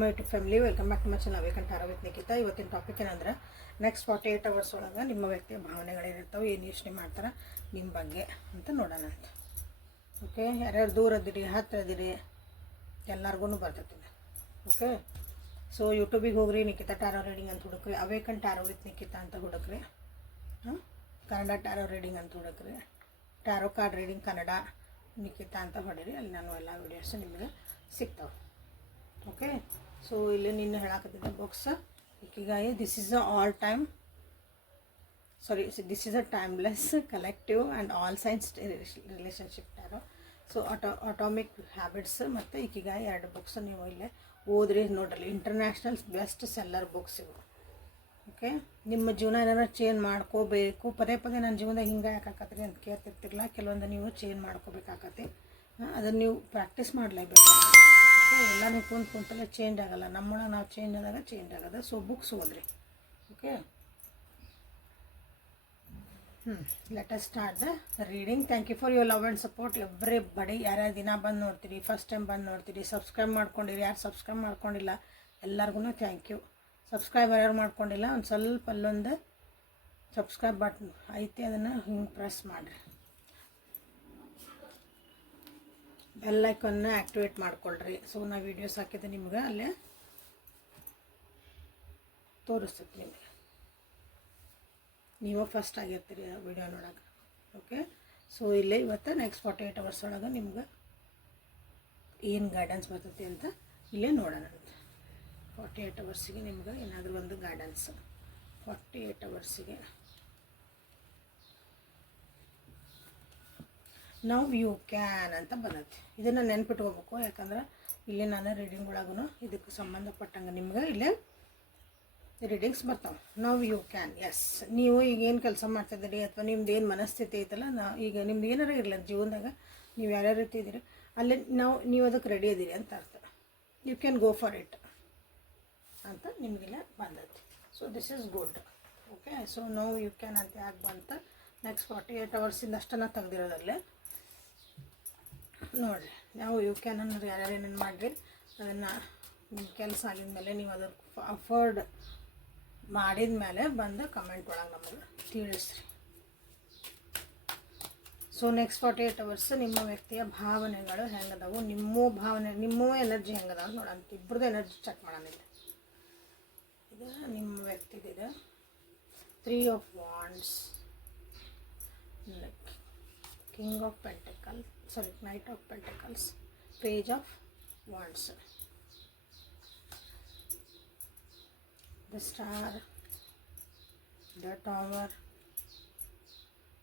My YouTube family, welcome back to my channel awaken ಆರೋ with Nikhita. ಇವತ್ತಿನ topic ಏನಂದ್ರೆ next 48 hours ಒಳಗೆ ನಿಮ್ಮ ವ್ಯಕ್ತಿಯ ಭಾವನೆಗಳೇನಿರ್ತಾವೆ, ಏನು ಯೋಚನೆ ಮಾಡ್ತಾರೆ ನಿಮ್ಮ ಬಗ್ಗೆ ಅಂತ ನೋಡೋಣ ಅಂತ. ಓಕೆ, ಯಾರ್ಯಾರು ದೂರ ಇದ್ದೀರಿ, ಹತ್ತಿರ ಇದ್ದೀರಿ, ಎಲ್ಲರಿಗೂ ಬರ್ತೈತಿ. ಓಕೆ, ಸೊ ಯೂಟ್ಯೂಬಿಗೆ ಹೋಗ್ರಿ, ನಿಖಿತಾ ಟ್ಯಾರೋ ರೀಡಿಂಗ್ ಅಂತ ಹುಡುಕ್ರಿ, ಅವೇಕಂಟ್ ಟ್ಯಾರೋ ವಿತ್ ನಿಖಿತಾ ಅಂತ ಹುಡುಕ್ರಿ, ಕನ್ನಡ ಟ್ಯಾರೋ ರೀಡಿಂಗ್ ಅಂತ ಹುಡುಕ್ರಿ, tarot card reading Kannada Nikhita ಅಂತ ಹೊಡೀರಿ. ಅಲ್ಲಿ ನಾನು ಎಲ್ಲ ವೀಡಿಯೋಸ್ ನಿಮಗೆ ಸಿಗ್ತಾವೆ. ಓಕೆ, ಸೊ ಇಲ್ಲಿ ನಿನ್ನೆ ಹೇಳಾಕತ್ತಿದ್ದೆ books Ikigai this is a timeless collective and all signs relationship tarot. So atomic habits ಮತ್ತು ಇಕಿಗಾಯಿ 2 ಬುಕ್ಸ್ ನೀವು ಇಲ್ಲೇ ಓದ್ರಿ ನೋಡ್ರಿ. ಇಂಟರ್ನ್ಯಾಷನಲ್ ಬೆಸ್ಟ್ ಸೆಲ್ಲರ್ ಬುಕ್ಸ್ ಇವು. ಓಕೆ, ನಿಮ್ಮ ಜೀವನ ಏನಾರು ಚೇಂಜ್ ಮಾಡ್ಕೋಬೇಕು, ಪದೇ ಪದೇ ನನ್ನ ಜೀವನದಾಗ ಹಿಂಗೆ ಯಾಕಾಕತ್ರಿ ಅಂತ ಕೇಳ್ತಿರ್ತಿರಲ್ಲ, ಕೆಲವೊಂದು ನೀವು ಚೇಂಜ್ ಮಾಡ್ಕೋಬೇಕಾಕತಿ. ಅದನ್ನು ನೀವು ಪ್ರಾಕ್ಟೀಸ್ ಮಾಡಲೇಬೇಕು. ಎಲ್ಲ ನೀವು ಕುಂತಲ್ಲೇ ಚೇಂಜ್ ಆಗೋಲ್ಲ, ನಮ್ಮೊಳಗೆ ನಾವು ಚೇಂಜ್ ಆದಾಗ ಚೇಂಜ್ ಆಗೋದು. ಸೊ ಬುಕ್ಸ್ ಓದ್ರಿ. Okay, let us start the reading. Thank you for your love and support everybody. ಯಾರ್ಯಾರು ದಿನ ಬಂದು ನೋಡ್ತೀರಿ, ಫಸ್ಟ್ ಟೈಮ್ ಬಂದು ನೋಡ್ತೀರಿ, ಸಬ್ಸ್ಕ್ರೈಬ್ ಮಾಡ್ಕೊಂಡಿರಿ, ಯಾರು ಸಬ್ಸ್ಕ್ರೈಬ್ ಮಾಡ್ಕೊಂಡಿಲ್ಲ ಎಲ್ಲರಿಗೂ ಥ್ಯಾಂಕ್ ಯು. ಸಬ್ಸ್ಕ್ರೈಬ್ ಯಾರು ಮಾಡ್ಕೊಂಡಿಲ್ಲ, ಒಂದು ಸ್ವಲ್ಪ ಅಲ್ಲೊಂದು ಸಬ್ಸ್ಕ್ರೈಬ್ ಬಟನ್ ಐತಿ, ಅದನ್ನು ಹಿಂಗೆ ಪ್ರೆಸ್ ಮಾಡಿರಿ. ಬೆಲ್ ಐಕನ್ನ ಆ್ಯಕ್ಟಿವೇಟ್ ಮಾಡ್ಕೊಳ್ರಿ. ಸೊ ನಾ ವೀಡಿಯೋಸ್ ಹಾಕಿದ್ದೆ ನಿಮ್ಗೆ ಅಲ್ಲೇ ತೋರಿಸ್ತೈತಿ ನಿಮಗೆ, ನೀವು ಫಸ್ಟ್ ಆಗಿರ್ತೀರಿ ಆ ವಿಡಿಯೋ ನೋಡೋಕೆ. ಓಕೆ, ಸೊ ಇಲ್ಲೇ ಇವತ್ತು ನೆಕ್ಸ್ಟ್ 48 ಅವರ್ಸ್ ಒಳಗೆ ನಿಮ್ಗೆ ಏನು ಗೈಡೆನ್ಸ್ ಬರ್ತೈತಿ ಅಂತ ಇಲ್ಲೇ ನೋಡೋಣ ಅಂತ. 48 ಅವರ್ಸಿಗೆ ನಿಮ್ಗೆ ಏನಾದರೂ ಒಂದು ಗೈಡೆನ್ಸ್ 48 ಅವರ್ಸಿಗೆ. ನೌ ಯು ಕ್ಯಾನ್ ಅಂತ ಬಂದೈತಿ. ಇದನ್ನು ನೆನ್ಪಿಟ್ಕೋಬೇಕು, ಯಾಕಂದ್ರೆ ಇಲ್ಲಿ ನಾನು ರೀಡಿಂಗ್ ಒಳಗೂ ಇದಕ್ಕೆ ಸಂಬಂಧಪಟ್ಟಂಗೆ ನಿಮ್ಗೆ ಇಲ್ಲೇ ರೀಡಿಂಗ್ಸ್ ಬರ್ತಾವೆ. Now you can. ಎಸ್, ನೀವು ಈಗ ಏನು ಕೆಲಸ ಮಾಡ್ತಿದ್ದೀರಿ ಅಥವಾ ನಿಮ್ದು ಏನು ಮನಸ್ಥಿತಿ ಐತಲ್ಲ, ಈಗ ನಿಮ್ದು ಏನಾರು ಇರಲ್ಲ ಜೀವನದಾಗ, ನೀವು ಯಾರ್ಯಾವ ರೀತಿ ಇದ್ದೀರಿ ಅಲ್ಲಿ ನೀವು ಅದಕ್ಕೆ ರೆಡಿ ಇದ್ದೀರಿ ಅಂತ ಅರ್ಥ. You can go for it ಅಂತ ನಿಮಗೆಲ್ಲ ಬಂದೈತಿ. So this is good. Okay, so no you can ಅಂತ ಯಾಕೆ ಬಂತ, ನೆಕ್ಸ್ಟ್ 48 ಅವರ್ಸಿಂದ ಅಷ್ಟನ್ನು ತೆಗ್ದಿರೋದಲ್ಲೇ ನೋಡಿರಿ. ನಾವು ಯು ಕ್ಯಾನ್ ಅನ್ನೋದು ಯಾರ್ಯಾರು ಏನೇನು ಮಾಡಿರಿ ಅದನ್ನು ನಿಮ್ಮ ಕೆಲಸ ಆಗಿದ್ಮೇಲೆ ನೀವು ಅದಕ್ಕೆ ಅಫರ್ಡ್ ಮಾಡಿದ ಮೇಲೆ ಬಂದು ಕಮೆಂಟ್ ಒಳಗೆ ನಮಗೆ ತಿಳಿಸ್ರಿ. ಸೊ ನೆಕ್ಸ್ಟ್ 48 ಅವರ್ಸ್ ನಿಮ್ಮ ವ್ಯಕ್ತಿಯ ಭಾವನೆಗಳು ಹೆಂಗದಾವು, ನಿಮ್ಮ ಎನರ್ಜಿ ಹೆಂಗದಾವ ನೋಡೋಣ. ಇಬ್ಬರದ್ದು ಎನರ್ಜಿ ಚೆಕ್ ಮಾಡೋಣ. ಇದು ನಿಮ್ಮ ವ್ಯಕ್ತಿದಿದೆ. 3 of Wands, King of Pentacles, Knight of Pentacles, Page of Wands, the Star, the Tower,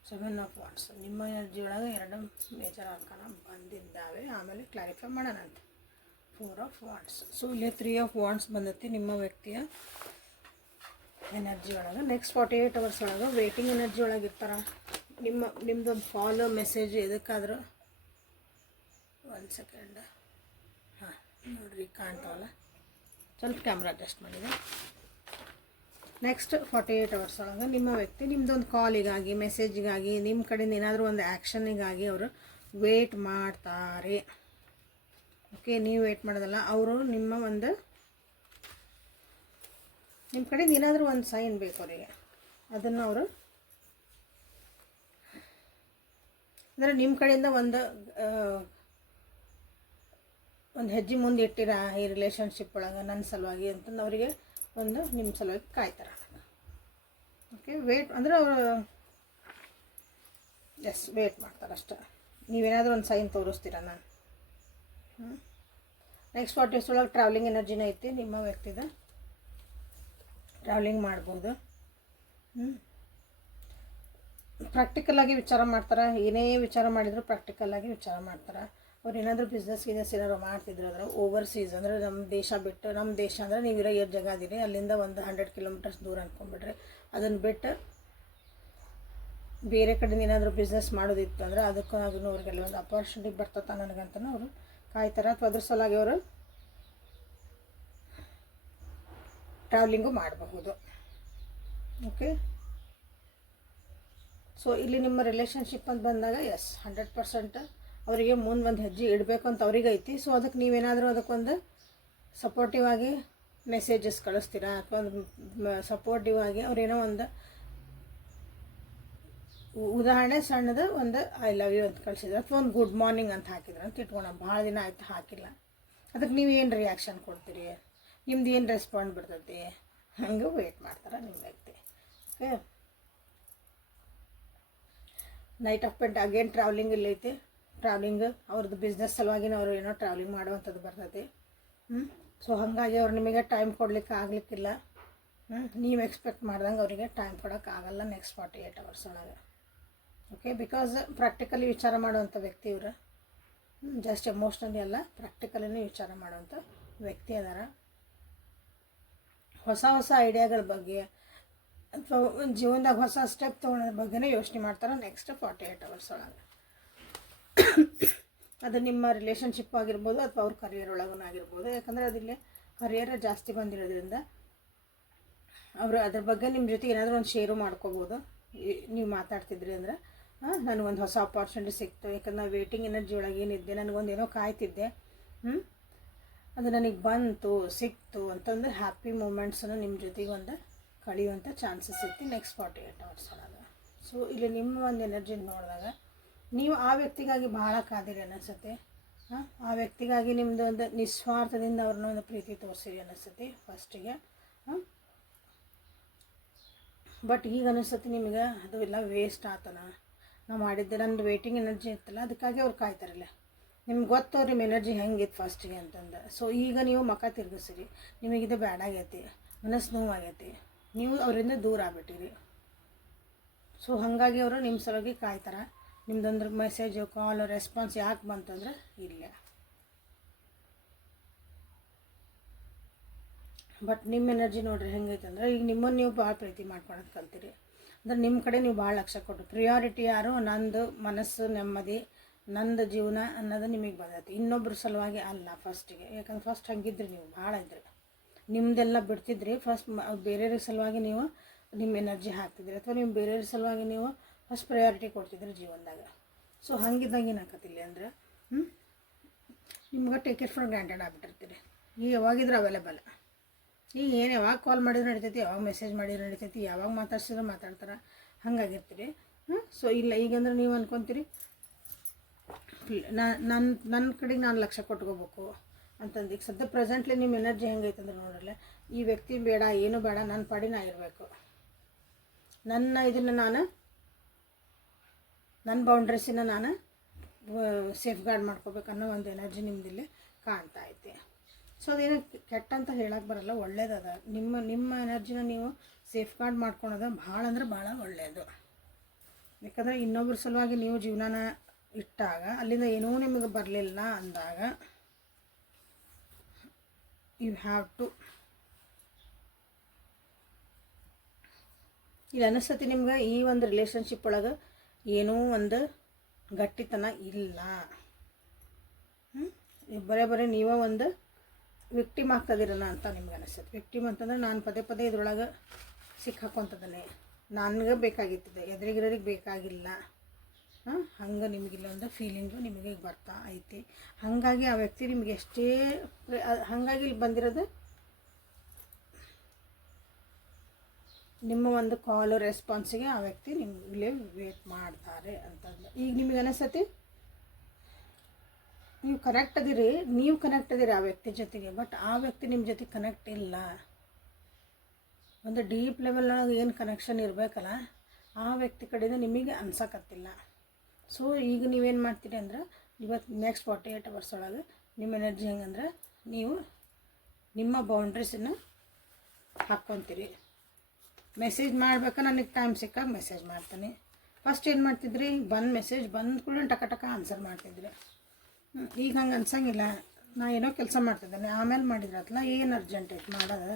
7 of Wands. ನಿಮ್ಮ ಎನರ್ಜಿ ಒಳಗೆ 2 ಮೇಜರ್ ಆರ್ಕಾನ ಬಂದಿದ್ದಾವೆ. ಆಮೇಲೆ ಕ್ಲಾರಿಫೈ ಮಾಡೋಣ ಅಂತ. 4 of Wands. ಸೊ ಇಲ್ಲಿ 3 of Wands ಬಂದೈತಿ ನಿಮ್ಮ ವ್ಯಕ್ತಿಯ ಎನರ್ಜಿ ಒಳಗೆ. ನೆಕ್ಸ್ಟ್ 48 ಅವರ್ಸ್ ಒಳಗೆ ವೇಟಿಂಗ್ ಎನರ್ಜಿ ಒಳಗೆ ಇರ್ತಾರೆ. ನಿಮ್ಮದೊಂದು ಫಾಲೋ ಮೆಸೇಜ್ ಎದಕ್ಕಾದರೂ 1 ಸೆಕೆಂಡ್. ಹಾಂ ನೋಡಿರಿ, ಕಾಣ್ತಾವಲ್ಲ, ಸ್ವಲ್ಪ ಕ್ಯಾಮ್ರಾ ಅಡ್ಜಸ್ಟ್ ಮಾಡಿದೆ. ನೆಕ್ಸ್ಟ್ 48 ಅವರ್ಸ್ ಒಳಗೆ ನಿಮ್ಮ ವ್ಯಕ್ತಿ ನಿಮ್ಮದೊಂದು ಕಾಲಿಗಾಗಿ, ಮೆಸೇಜಿಗಾಗಿ, ನಿಮ್ಮ ಕಡೆಯಿಂದ ಏನಾದರೂ ಒಂದು ಆ್ಯಕ್ಷನಿಗಾಗಿ ಅವರು ವೇಟ್ ಮಾಡ್ತಾರೆ. ಓಕೆ, ನೀವು ವೇಟ್ ಮಾಡೋದಲ್ಲ, ಅವರು ನಿಮ್ಮ ಕಡೆಯಿಂದ ಏನಾದರೂ ಒಂದು ಸೈನ್ ಬೇಕು ಅವರಿಗೆ. ಅದನ್ನು ಅವರು ಅಂದರೆ ನಿಮ್ಮ ಕಡೆಯಿಂದ ಒಂದು ಹೆಜ್ಜೆ ಮುಂದೆ ಇಟ್ಟಿರ ಈ ರಿಲೇಷನ್ಶಿಪ್ ಒಳಗೆ ನನ್ನ ಸಲುವಾಗಿ ಅಂತಂದು ಅವರಿಗೆ ನಿಮ್ಮ ಸಲುವಾಗಿ ಕಾಯ್ತಾರೆ. ಓಕೆ, ವೇಟ್ ಅಂದರೆ ಅವರು ವೇಟ್ ಮಾಡ್ತಾರೆ ಅಷ್ಟೇ. ನೀವೇನಾದರೂ ಒಂದು ಸೈನ್ ತೋರಿಸ್ತೀರ ನಾನು. ನೆಕ್ಸ್ಟ್ 40 ಡೇಸ್ ಒಳಗೆ ಟ್ರಾವೆಲಿಂಗ್ ಎನರ್ಜಿನ ಐತಿ ನಿಮ್ಮ ವ್ಯಕ್ತಿದ. ಟ್ರಾವೆಲಿಂಗ್ ಮಾಡ್ಬೋದು. ಪ್ರಾಕ್ಟಿಕಲಾಗಿ ವಿಚಾರ ಮಾಡ್ತಾರೆ. ಏನೇ ವಿಚಾರ ಮಾಡಿದರೂ ಪ್ರಾಕ್ಟಿಕಲಾಗಿ ವಿಚಾರ ಮಾಡ್ತಾರೆ. ಅವ್ರು ಏನಾದರೂ ಬಿಸ್ನೆಸ್ ಏನಾದ್ರು ಮಾಡ್ತಿದ್ರು ಅಂದ್ರೆ ಓವರ್ಸೀಸ್ ಅಂದರೆ ನಮ್ಮ ದೇಶ ಬಿಟ್ಟು, ನಮ್ಮ ದೇಶ ಅಂದರೆ ನೀವಿರೋ ಏನು ಜಾಗ ಅದೀರಿ ಅಲ್ಲಿಂದ ಒಂದು 100 ಕಿಲೋಮೀಟರ್ಸ್ ದೂರ ಅಂದ್ಕೊಂಡ್ಬಿಡ್ರಿ. ಅದನ್ನು ಬಿಟ್ಟು ಬೇರೆ ಕಡೆಯಿಂದ ಏನಾದರೂ ಬಿಸ್ನೆಸ್ ಮಾಡೋದಿತ್ತು ಅಂದರೆ ಅದಕ್ಕೂ ಅವ್ರಿಗೆಲ್ಲ ಒಂದು ಅಪಾರ್ಚುನಿಟಿ ಬರ್ತದೆ ನನಗಂತನೂ ಅವರು ಕಾಯ್ತಾರೆ. ಅಥವಾ ಅದ್ರ ಸಲುವಾಗಿ ಅವರು ಟ್ರಾವೆಲಿಂಗು ಮಾಡಬಹುದು. ಓಕೆ, ಸೊ ಇಲ್ಲಿ ನಿಮ್ಮ ರಿಲೇಷನ್ಶಿಪ್ ಅಂತ ಬಂದಾಗ 100% ಅವರಿಗೆ ಮುಂದೆ ಒಂದು ಹೆಜ್ಜೆ ಇಡಬೇಕು ಅಂತ ಅವ್ರಿಗೆ ಐತಿ. ಸೊ ಅದಕ್ಕೆ ನೀವೇನಾದರೂ ಅದಕ್ಕೊಂದು ಸಪೋರ್ಟಿವ್ ಆಗಿ ಮೆಸೇಜಸ್ ಕಳಿಸ್ತೀರಾ, ಅಥವಾ ಒಂದು ಸಪೋರ್ಟಿವ್ ಆಗಿ ಅವ್ರೇನೋ ಒಂದು ಉದಾಹರಣೆ ಸಣ್ಣದು ಒಂದು ಐ ಲವ್ ಯು ಅಂತ ಕಳಿಸಿದ್ರು, ಅಥವಾ ಒಂದು ಗುಡ್ ಮಾರ್ನಿಂಗ್ ಅಂತ ಹಾಕಿದ್ರು ಅಂತ ಇಟ್ಕೊಳ. ಭಾಳ ದಿನ ಆಯ್ತು ಹಾಕಿಲ್ಲ, ಅದಕ್ಕೆ ನೀವು ಏನು ರಿಯಾಕ್ಷನ್ ಕೊಡ್ತೀರಿ, ನಿಮ್ದು ಏನು ರೆಸ್ಪಾಂಡ್ ಬರ್ತೈತಿ, ಹಂಗೆ ವೆಯ್ಟ್ ಮಾಡ್ತಾರೆ ನಿಮ್ಮ ವ್ಯಕ್ತಿ. Okay, knight of pentacles again traveling ಇಲ್ಲೈತಿ. ಟ್ರಾವೆಲಿಂಗ್ ಅವ್ರದ್ದು ಬಿಸ್ನೆಸ್ ಸಲುವಾಗಿನ ಅವರು ಏನೋ ಟ್ರಾವೆಲಿಂಗ್ ಮಾಡುವಂಥದ್ದು ಬರ್ತೈತಿ. ಸೊ ಹಾಗಾಗಿ ಅವ್ರು ನಿಮಗೆ ಟೈಮ್ ಕೊಡ್ಲಿಕ್ಕೆ ಆಗಲಿಕ್ಕಿಲ್ಲ. ನೀವು ಎಕ್ಸ್ಪೆಕ್ಟ್ ಮಾಡ್ದಂಗೆ ಅವರಿಗೆ ಟೈಮ್ ಕೊಡೋಕ್ಕಾಗಲ್ಲ ನೆಕ್ಸ್ಟ್ 48 hours ಒಳಗೆ. ಓಕೆ, ಬಿಕಾಸ್ ಪ್ರಾಕ್ಟಿಕಲಿ ವಿಚಾರ ಮಾಡುವಂಥ ವ್ಯಕ್ತಿ ಇವರು, ಜಸ್ಟ್ ಎಮೋಷ್ನಲಿ ಅಲ್ಲ, ಪ್ರಾಕ್ಟಿಕಲಿನೇ ವಿಚಾರ ಮಾಡುವಂಥ ವ್ಯಕ್ತಿ ಅದಾರ. ಹೊಸ ಹೊಸ ಐಡಿಯಾಗಳ ಬಗ್ಗೆ ಅಥವಾ ಜೀವನದಾಗ ಹೊಸ ಸ್ಟೆಪ್ ತೊಗೊಳೋದ್ರ ಬಗ್ಗೆನೇ ಯೋಚನೆ ಮಾಡ್ತಾರೆ ನೆಕ್ಸ್ಟ್ 48 hours ಒಳಗೆ. ಅದು ನಿಮ್ಮ ರಿಲೇಷನ್ಶಿಪ್ ಆಗಿರ್ಬೋದು ಅಥವಾ ಅವ್ರ ಕರಿಯರ್ ಒಳಗೂ ಆಗಿರ್ಬೋದು. ಯಾಕಂದರೆ ಅದಿಲ್ಲೇ ಕರಿಯರ್ ಜಾಸ್ತಿ ಬಂದಿರೋದ್ರಿಂದ ಅವರು ಅದ್ರ ಬಗ್ಗೆ ನಿಮ್ಮ ಜೊತೆಗೆ ಏನಾದರೂ ಒಂದು ಶೇರು ಮಾಡ್ಕೋಬೋದು. ನೀವು ಮಾತಾಡ್ತಿದ್ರಿ ಅಂದ್ರೆ, ನನಗೊಂದು ಹೊಸ ಆಪರ್ಚುನಿಟಿ ಸಿಕ್ತು, ಯಾಕಂದ್ರೆ ನಾನು ವೇಟಿಂಗ್ ಎನರ್ಜಿ ಒಳಗೆ ಏನಿದ್ದೆ, ನನಗೊಂದು ಏನೋ ಕಾಯ್ತಿದ್ದೆ, ಅದು ನನಗೆ ಬಂತು ಸಿಕ್ತು ಅಂತಂದ್ರೆ ಹ್ಯಾಪಿ ಮೂಮೆಂಟ್ಸನ್ನು ನಿಮ್ಮ ಜೊತೆಗೆ ಒಂದು ಕಳೆಯುವಂಥ ಚಾನ್ಸಸ್ ಐತಿ ನೆಕ್ಸ್ಟ್ 48 hours ಒಳಗೆ. ಸೊ ಇಲ್ಲಿ ನಿಮ್ಮ ಒಂದು ಎನರ್ಜಿ ನೋಡಿದಾಗ ನೀವು ಆ ವ್ಯಕ್ತಿಗಾಗಿ ಭಾಳ ಕಾದಿರಿ ಅನಿಸುತ್ತೆ. ಆ ವ್ಯಕ್ತಿಗಾಗಿ ನಿಮ್ಮದು ಒಂದು ನಿಸ್ವಾರ್ಥದಿಂದ ಅವ್ರನ್ನ ಒಂದು ಪ್ರೀತಿ ತೋರಿಸಿರಿ ಅನಿಸುತ್ತೆ ಫಸ್ಟಿಗೆ. ಬಟ್ ಈಗ ಅನಿಸುತ್ತೆ ನಿಮಗೆ ಅದು ಎಲ್ಲ ವೇಸ್ಟ್ ಆತನ, ನಾವು ಮಾಡಿದ್ದೆ, ನಂದು ವೇಟಿಂಗ್ ಎನರ್ಜಿ ಇರ್ತಲ್ಲ, ಅದಕ್ಕಾಗಿ ಅವ್ರು ಕಾಯ್ತಾರಲ್ಲ. ನಿಮ್ಗೆ ಗೊತ್ತು ನಿಮ್ಮ ಎನರ್ಜಿ ಹೆಂಗಿತ್ತು ಫಸ್ಟಿಗೆ ಅಂತಂದು. ಸೊ ಈಗ ನೀವು ಮುಖ ತಿರುಗಿಸಿರಿ, ನಿಮಗಿದು ಬ್ಯಾಡ್ ಆಗೈತಿ, ಮನಸ್ಸು ನೋವಾಗೈತಿ, ನೀವು ಅವರಿಂದ ದೂರ ಆಗ್ಬಿಟ್ಟಿರಿ. ಸೊ ಹಾಗಾಗಿ ಅವರು ನಿಮ್ಮ ಸಲುವಾಗಿ ಕಾಯ್ತಾರೆ. ನಿಮ್ದೊಂದು ಮೆಸೇಜು ಕಾಲು ರೆಸ್ಪಾನ್ಸ್ ಯಾಕೆ ಬಂತಂದ್ರೆ ಇಲ್ಲೇ. ಬಟ್ ನಿಮ್ಮ ಎನರ್ಜಿ ನೋಡ್ರಿ ಹೆಂಗೈತೆ ಅಂದ್ರೆ, ಈಗ ನಿಮ್ಮನ್ನು ನೀವು ಭಾಳ ಪ್ರೀತಿ ಮಾಡ್ಕೊಳೋದು ಕಲ್ತೀರಿ. ಅಂದ್ರೆ ನಿಮ್ಮ ಕಡೆ ನೀವು ಭಾಳ ಲಕ್ಷ್ಯ ಕೊಟ್ಟು ಪ್ರಿಯಾರಿಟಿ ಯಾರು, ನಂದು ಮನಸ್ಸು ನೆಮ್ಮದಿ, ನಂದು ಜೀವನ ಅನ್ನೋದು ನಿಮಗೆ ಬಂದೈತಿ, ಇನ್ನೊಬ್ಬರ ಸಲುವಾಗಿ ಅಲ್ಲ ಫಸ್ಟಿಗೆ. ಯಾಕಂದ್ರೆ ಫಸ್ಟ್ ಹಂಗಿದ್ರಿ, ನೀವು ಭಾಳ ಇದ್ರಿ, ನಿಮ್ಮದೆಲ್ಲ ಬಿಡ್ತಿದ್ರಿ. ಫಸ್ಟ್ ಬೇರೆಯವ್ರ ಸಲುವಾಗಿ ನೀವು ನಿಮ್ಮ ಎನರ್ಜಿ ಹಾಕ್ತಿದ್ರಿ, ಅಥವಾ ನೀವು ಬೇರೆಯವ್ರ ಸಲುವಾಗಿ ನೀವು ಫಸ್ಟ್ ಪ್ರಯಾರಿಟಿ ಕೊಡ್ತಿದ್ರಿ ಜೀವನದಾಗ. ಸೊ ಹಂಗಿದ್ದಂಗೆ ಏನಾಕತಿಲ್ಲ ಅಂದ್ರೆ ನಿಮ್ಗೆ ಟೇಕ್ ಇಟ್ ಫಾರ್ ಗ್ರಾಂಟೆಡ್ ಆಗಿಬಿಟ್ಟಿರ್ತೀರಿ. ಈಗ ಯಾವಾಗಿದ್ರೆ ಅವೈಲೇಬಲ್, ಈಗ ಏನು ಯಾವಾಗ ಕಾಲ್ ಮಾಡಿದ್ರೆ ನಡಿತೈತಿ, ಯಾವಾಗ ಮೆಸೇಜ್ ಮಾಡಿದ್ರೆ ನಡಿತೈತಿ, ಯಾವಾಗ ಮಾತಾಡ್ಸಿದ್ರೆ ಮಾತಾಡ್ತಾರೆ, ಹಂಗಾಗಿರ್ತೀರಿ. ಸೊ ಇಲ್ಲ ಈಗಂದ್ರೆ ನೀವು ಅನ್ಕೊತೀರಿ ನನ್ನ ಕಡೆಗೆ ನಾನು ಲಕ್ಷ್ಯ ಕೊಟ್ಕೋಬೇಕು ಅಂತಂದು. ಈಗ ಸದ್ಯ ಪ್ರೆಸೆಂಟ್ಲಿ ನಿಮ್ಮ ಎನರ್ಜಿ ಹೆಂಗೈತಂದ್ರೆ ನೋಡ್ರಲ್ಲ, ಈ ವ್ಯಕ್ತಿ ಬೇಡ, ಏನು ಬೇಡ, ನನ್ನ ಪಾಡಿನ ಆಗಿರಬೇಕು, ನನ್ನ ಇದನ್ನು ನಾನು ನನ್ನ ಬೌಂಡ್ರೀಸಿನ ನಾನು ಸೇಫ್ ಗಾರ್ಡ್ ಮಾಡ್ಕೋಬೇಕು ಅನ್ನೋ ಒಂದು ಎನರ್ಜಿ ನಿಮ್ಮದಿಲ್ಲೇ ಕಾಣ್ತಾ ಐತೆ. ಸೊ ಅದೇನು ಕೆಟ್ಟ ಅಂತ ಹೇಳಕ್ಕೆ ಬರಲ್ಲ, ಒಳ್ಳೇದದ. ನಿಮ್ಮ ಎನರ್ಜಿನ ನೀವು ಸೇಫ್ ಗಾರ್ಡ್ ಮಾಡ್ಕೊಳೋದು ಭಾಳ ಅಂದ್ರೆ ಭಾಳ ಒಳ್ಳೆಯದು. ಯಾಕಂದರೆ ಇನ್ನೊಬ್ಬರ ಸಲುವಾಗಿ ನೀವು ಜೀವನನ ಇಟ್ಟಾಗ ಅಲ್ಲಿಂದ ಏನೂ ನಿಮಗೆ ಬರಲಿಲ್ಲ ಅಂದಾಗ ಯು ಹ್ಯಾವ್ ಟು, ಇಲ್ಲಿ ಅನಿಸ್ತತಿ ನಿಮ್ಗೆ ಈ ಒಂದು ರಿಲೇಷನ್ಶಿಪ್ ಒಳಗೆ ಏನೂ ಒಂದು ಗಟ್ಟಿತನ ಇಲ್ಲ. ಬರೀ ನೀವೇ ಒಂದು ವಿಕ್ಟಿಮ್ ಆಗ್ತದಿರೋಣ ಅಂತ ನಿಮ್ಗೆ ಅನಿಸ್ತದೆ. ವಿಕ್ಟಿಮ್ ಅಂತಂದ್ರೆ ನಾನು ಪದೇ ಪದೇ ಇದ್ರೊಳಗೆ ಸಿಕ್ಕಾಕೊಂತದನೆ, ನನಗೆ ಬೇಕಾಗಿತ್ತದೆ, ಎದುರಿಗಿರೋರಿಗೆ ಬೇಕಾಗಿಲ್ಲ, ಹಂಗೆ ನಿಮಗಿಲ್ಲೊಂದು ಫೀಲಿಂಗು ನಿಮಗೆ ಬರ್ತಾ ಐತಿ. ಹಾಗಾಗಿ ಆ ವ್ಯಕ್ತಿ ನಿಮಗೆ ಎಷ್ಟೇ ಹಾಗಾಗಿ ಇಲ್ಲಿ ಬಂದಿರೋದು ನಿಮ್ಮ ಒಂದು ಕಾಲು ರೆಸ್ಪಾನ್ಸಿಗೆ ಆ ವ್ಯಕ್ತಿ ನಿಮ್ಮಲ್ಲಿ ವೇಟ್ ಮಾಡ್ತಾರೆ ಅಂತಂದು. ಈಗ ನಿಮಗೆ ಅನಿಸ್ತತಿ ನೀವು ಕನೆಕ್ಟ್ ಅದೀರಿ ಆ ವ್ಯಕ್ತಿ ಜೊತೆಗೆ, ಬಟ್ ಆ ವ್ಯಕ್ತಿ ನಿಮ್ಮ ಜೊತೆ ಕನೆಕ್ಟ್ ಇಲ್ಲ. ಒಂದು ಡೀಪ್ ಲೆವೆಲ್ನಾಗ ಏನು ಕನೆಕ್ಷನ್ ಇರಬೇಕಲ್ಲ, ಆ ವ್ಯಕ್ತಿ ಕಡೆಯಿಂದ ನಿಮಗೆ ಅನ್ಸಕತ್ತಿಲ್ಲ. ಸೊ ಈಗ ನೀವೇನು ಮಾಡ್ತೀರಿ ಅಂದ್ರೆ, ಇವತ್ತು ನೆಕ್ಸ್ಟ್ 48 hours ಒಳಗೆ ನಿಮ್ಮ ಎನರ್ಜಿ ಹೆಂಗಂದ್ರೆ, ನೀವು ನಿಮ್ಮ ಬೌಂಡ್ರೀಸನ್ನು ಹಾಕ್ಕೊತೀರಿ. ಮೆಸೇಜ್ ಮಾಡ್ಬೇಕಾ, ನನಗೆ ಟೈಮ್ ಸಿಕ್ಕಾಗ ಮೆಸೇಜ್ ಮಾಡ್ತಾನೆ. ಫಸ್ಟ್ ಏನು ಮಾಡ್ತಿದ್ರಿ, ಮೆಸೇಜ್ ಬಂದ ಕೂಡಲೇ ಟಕ ಆನ್ಸರ್ ಮಾಡ್ತಿದ್ರಿ. ಈಗ ಹಂಗೆ ಅನ್ಸಂಗಿಲ್ಲ, ನಾ ಏನೋ ಕೆಲಸ ಮಾಡ್ತಿದ್ದೇನೆ ಆಮೇಲೆ ಮಾಡಿದ್ರತ್ತಲ್ಲ, ಏನು ಅರ್ಜೆಂಟ್ ಐತೆ ಮಾಡೋದು,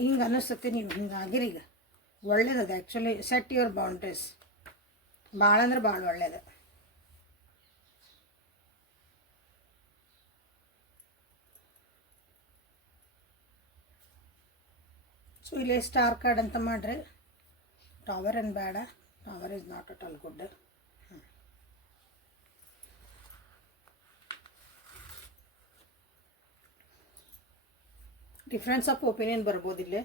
ಹಿಂಗೆ ಅನ್ನಿಸ್ತತಿ. ನೀವು ಹಿಂಗಾಗಿರಿ. ಈಗ ಒಳ್ಳೇದದ ಆ್ಯಕ್ಚುಲಿ. ಸೆಟ್ ಯುವರ್ ಬೌಂಡ್ರೀಸ್, ಭಾಳ ಅಂದ್ರೆ ಭಾಳ ಒಳ್ಳೇದು. ಸೊ ಇಲ್ಲಿ ಸ್ಟಾರ್ ಕಾರ್ಡ್ ಅಂತ ಮಾಡಿರಿ. ಟವರ್ ಏನು ಬೇಡ, tower is not at all good. Difference of opinion ಬರ್ಬೋದು ಇಲ್ಲಿ.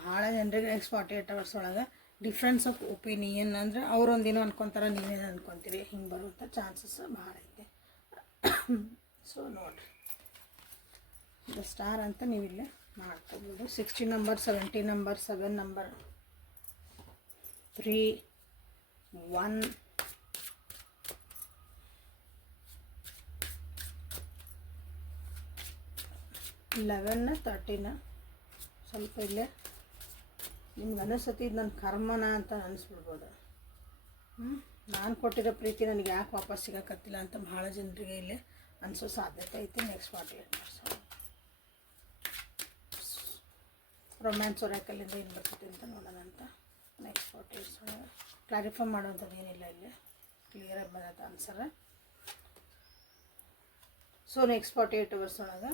ಭಾಳ ಜನರಿಗೆ ನೆಕ್ಸ್ಟ್ 48 ಅವರ್ಸ್ ಒಳಗೆ ಡಿಫ್ರೆನ್ಸ್ ಆಫ್ ಒಪಿನಿಯನ್ ಅಂದ್ರೆ ಅವರೊಂದೇನೋ ಅನ್ಕೊತಾರೆ, ನೀವೇನು ಅನ್ಕೊತೀರಿ, ಹಿಂಗೆ ಬರುವಂಥ ಚಾನ್ಸಸ್ ಭಾಳ ಐತೆ. ಸೊ ನೋಡಿರಿ, ದ ಸ್ಟಾರ್ ಅಂತ ನೀವು ಇಲ್ಲೇ ಮಾಡ್ಕೋಬೋದು. 16 ನಂಬರ್, 17 ನಂಬರ್, 7 ನಂಬರ್, 3, 1, 11, 13 ಸ್ವಲ್ಪ ಇಲ್ಲೇ ನಿಮ್ಗೆ ಅನಿಸ್ತತಿ ಇದು ನನ್ನ ಕರ್ಮನ ಅಂತ ಅನಿಸ್ಬಿಡ್ಬೋದು. ನಾನು ಕೊಟ್ಟಿರೋ ಪ್ರೀತಿ ನನಗೆ ಯಾಕೆ ವಾಪಸ್ ಸಿಗೋಕತ್ತಿಲ್ಲ ಅಂತ ಭಾಳ ಜನರಿಗೆ ಇಲ್ಲಿ ಅನಿಸೋ ಸಾಧ್ಯತೆ ಐತಿ. ನೆಕ್ಸ್ಟ್ 48 ಅವರ್ಸ್ ರೊಮ್ಯಾನ್ಸ್ ಒರಾಕಲಿಂದ ಏನು ಬರ್ತೈತೆ ಅಂತ ನೋಡೋಣ ಅಂತ. ನೆಕ್ಸ್ಟ್ 48 ಅವರ್ಸ್ ಒಳಗೆ ಕ್ಲಾರಿಫೈ ಮಾಡೋವಂಥದ್ದು ಏನಿಲ್ಲ, ಇಲ್ಲಿ ಕ್ಲಿಯರಾಗಿ ಬಂದದ ಆನ್ಸರ್. ಸೊ ನೆಕ್ಸ್ಟ್ 48 ಅವರ್ಸ್ ಒಳಗೆ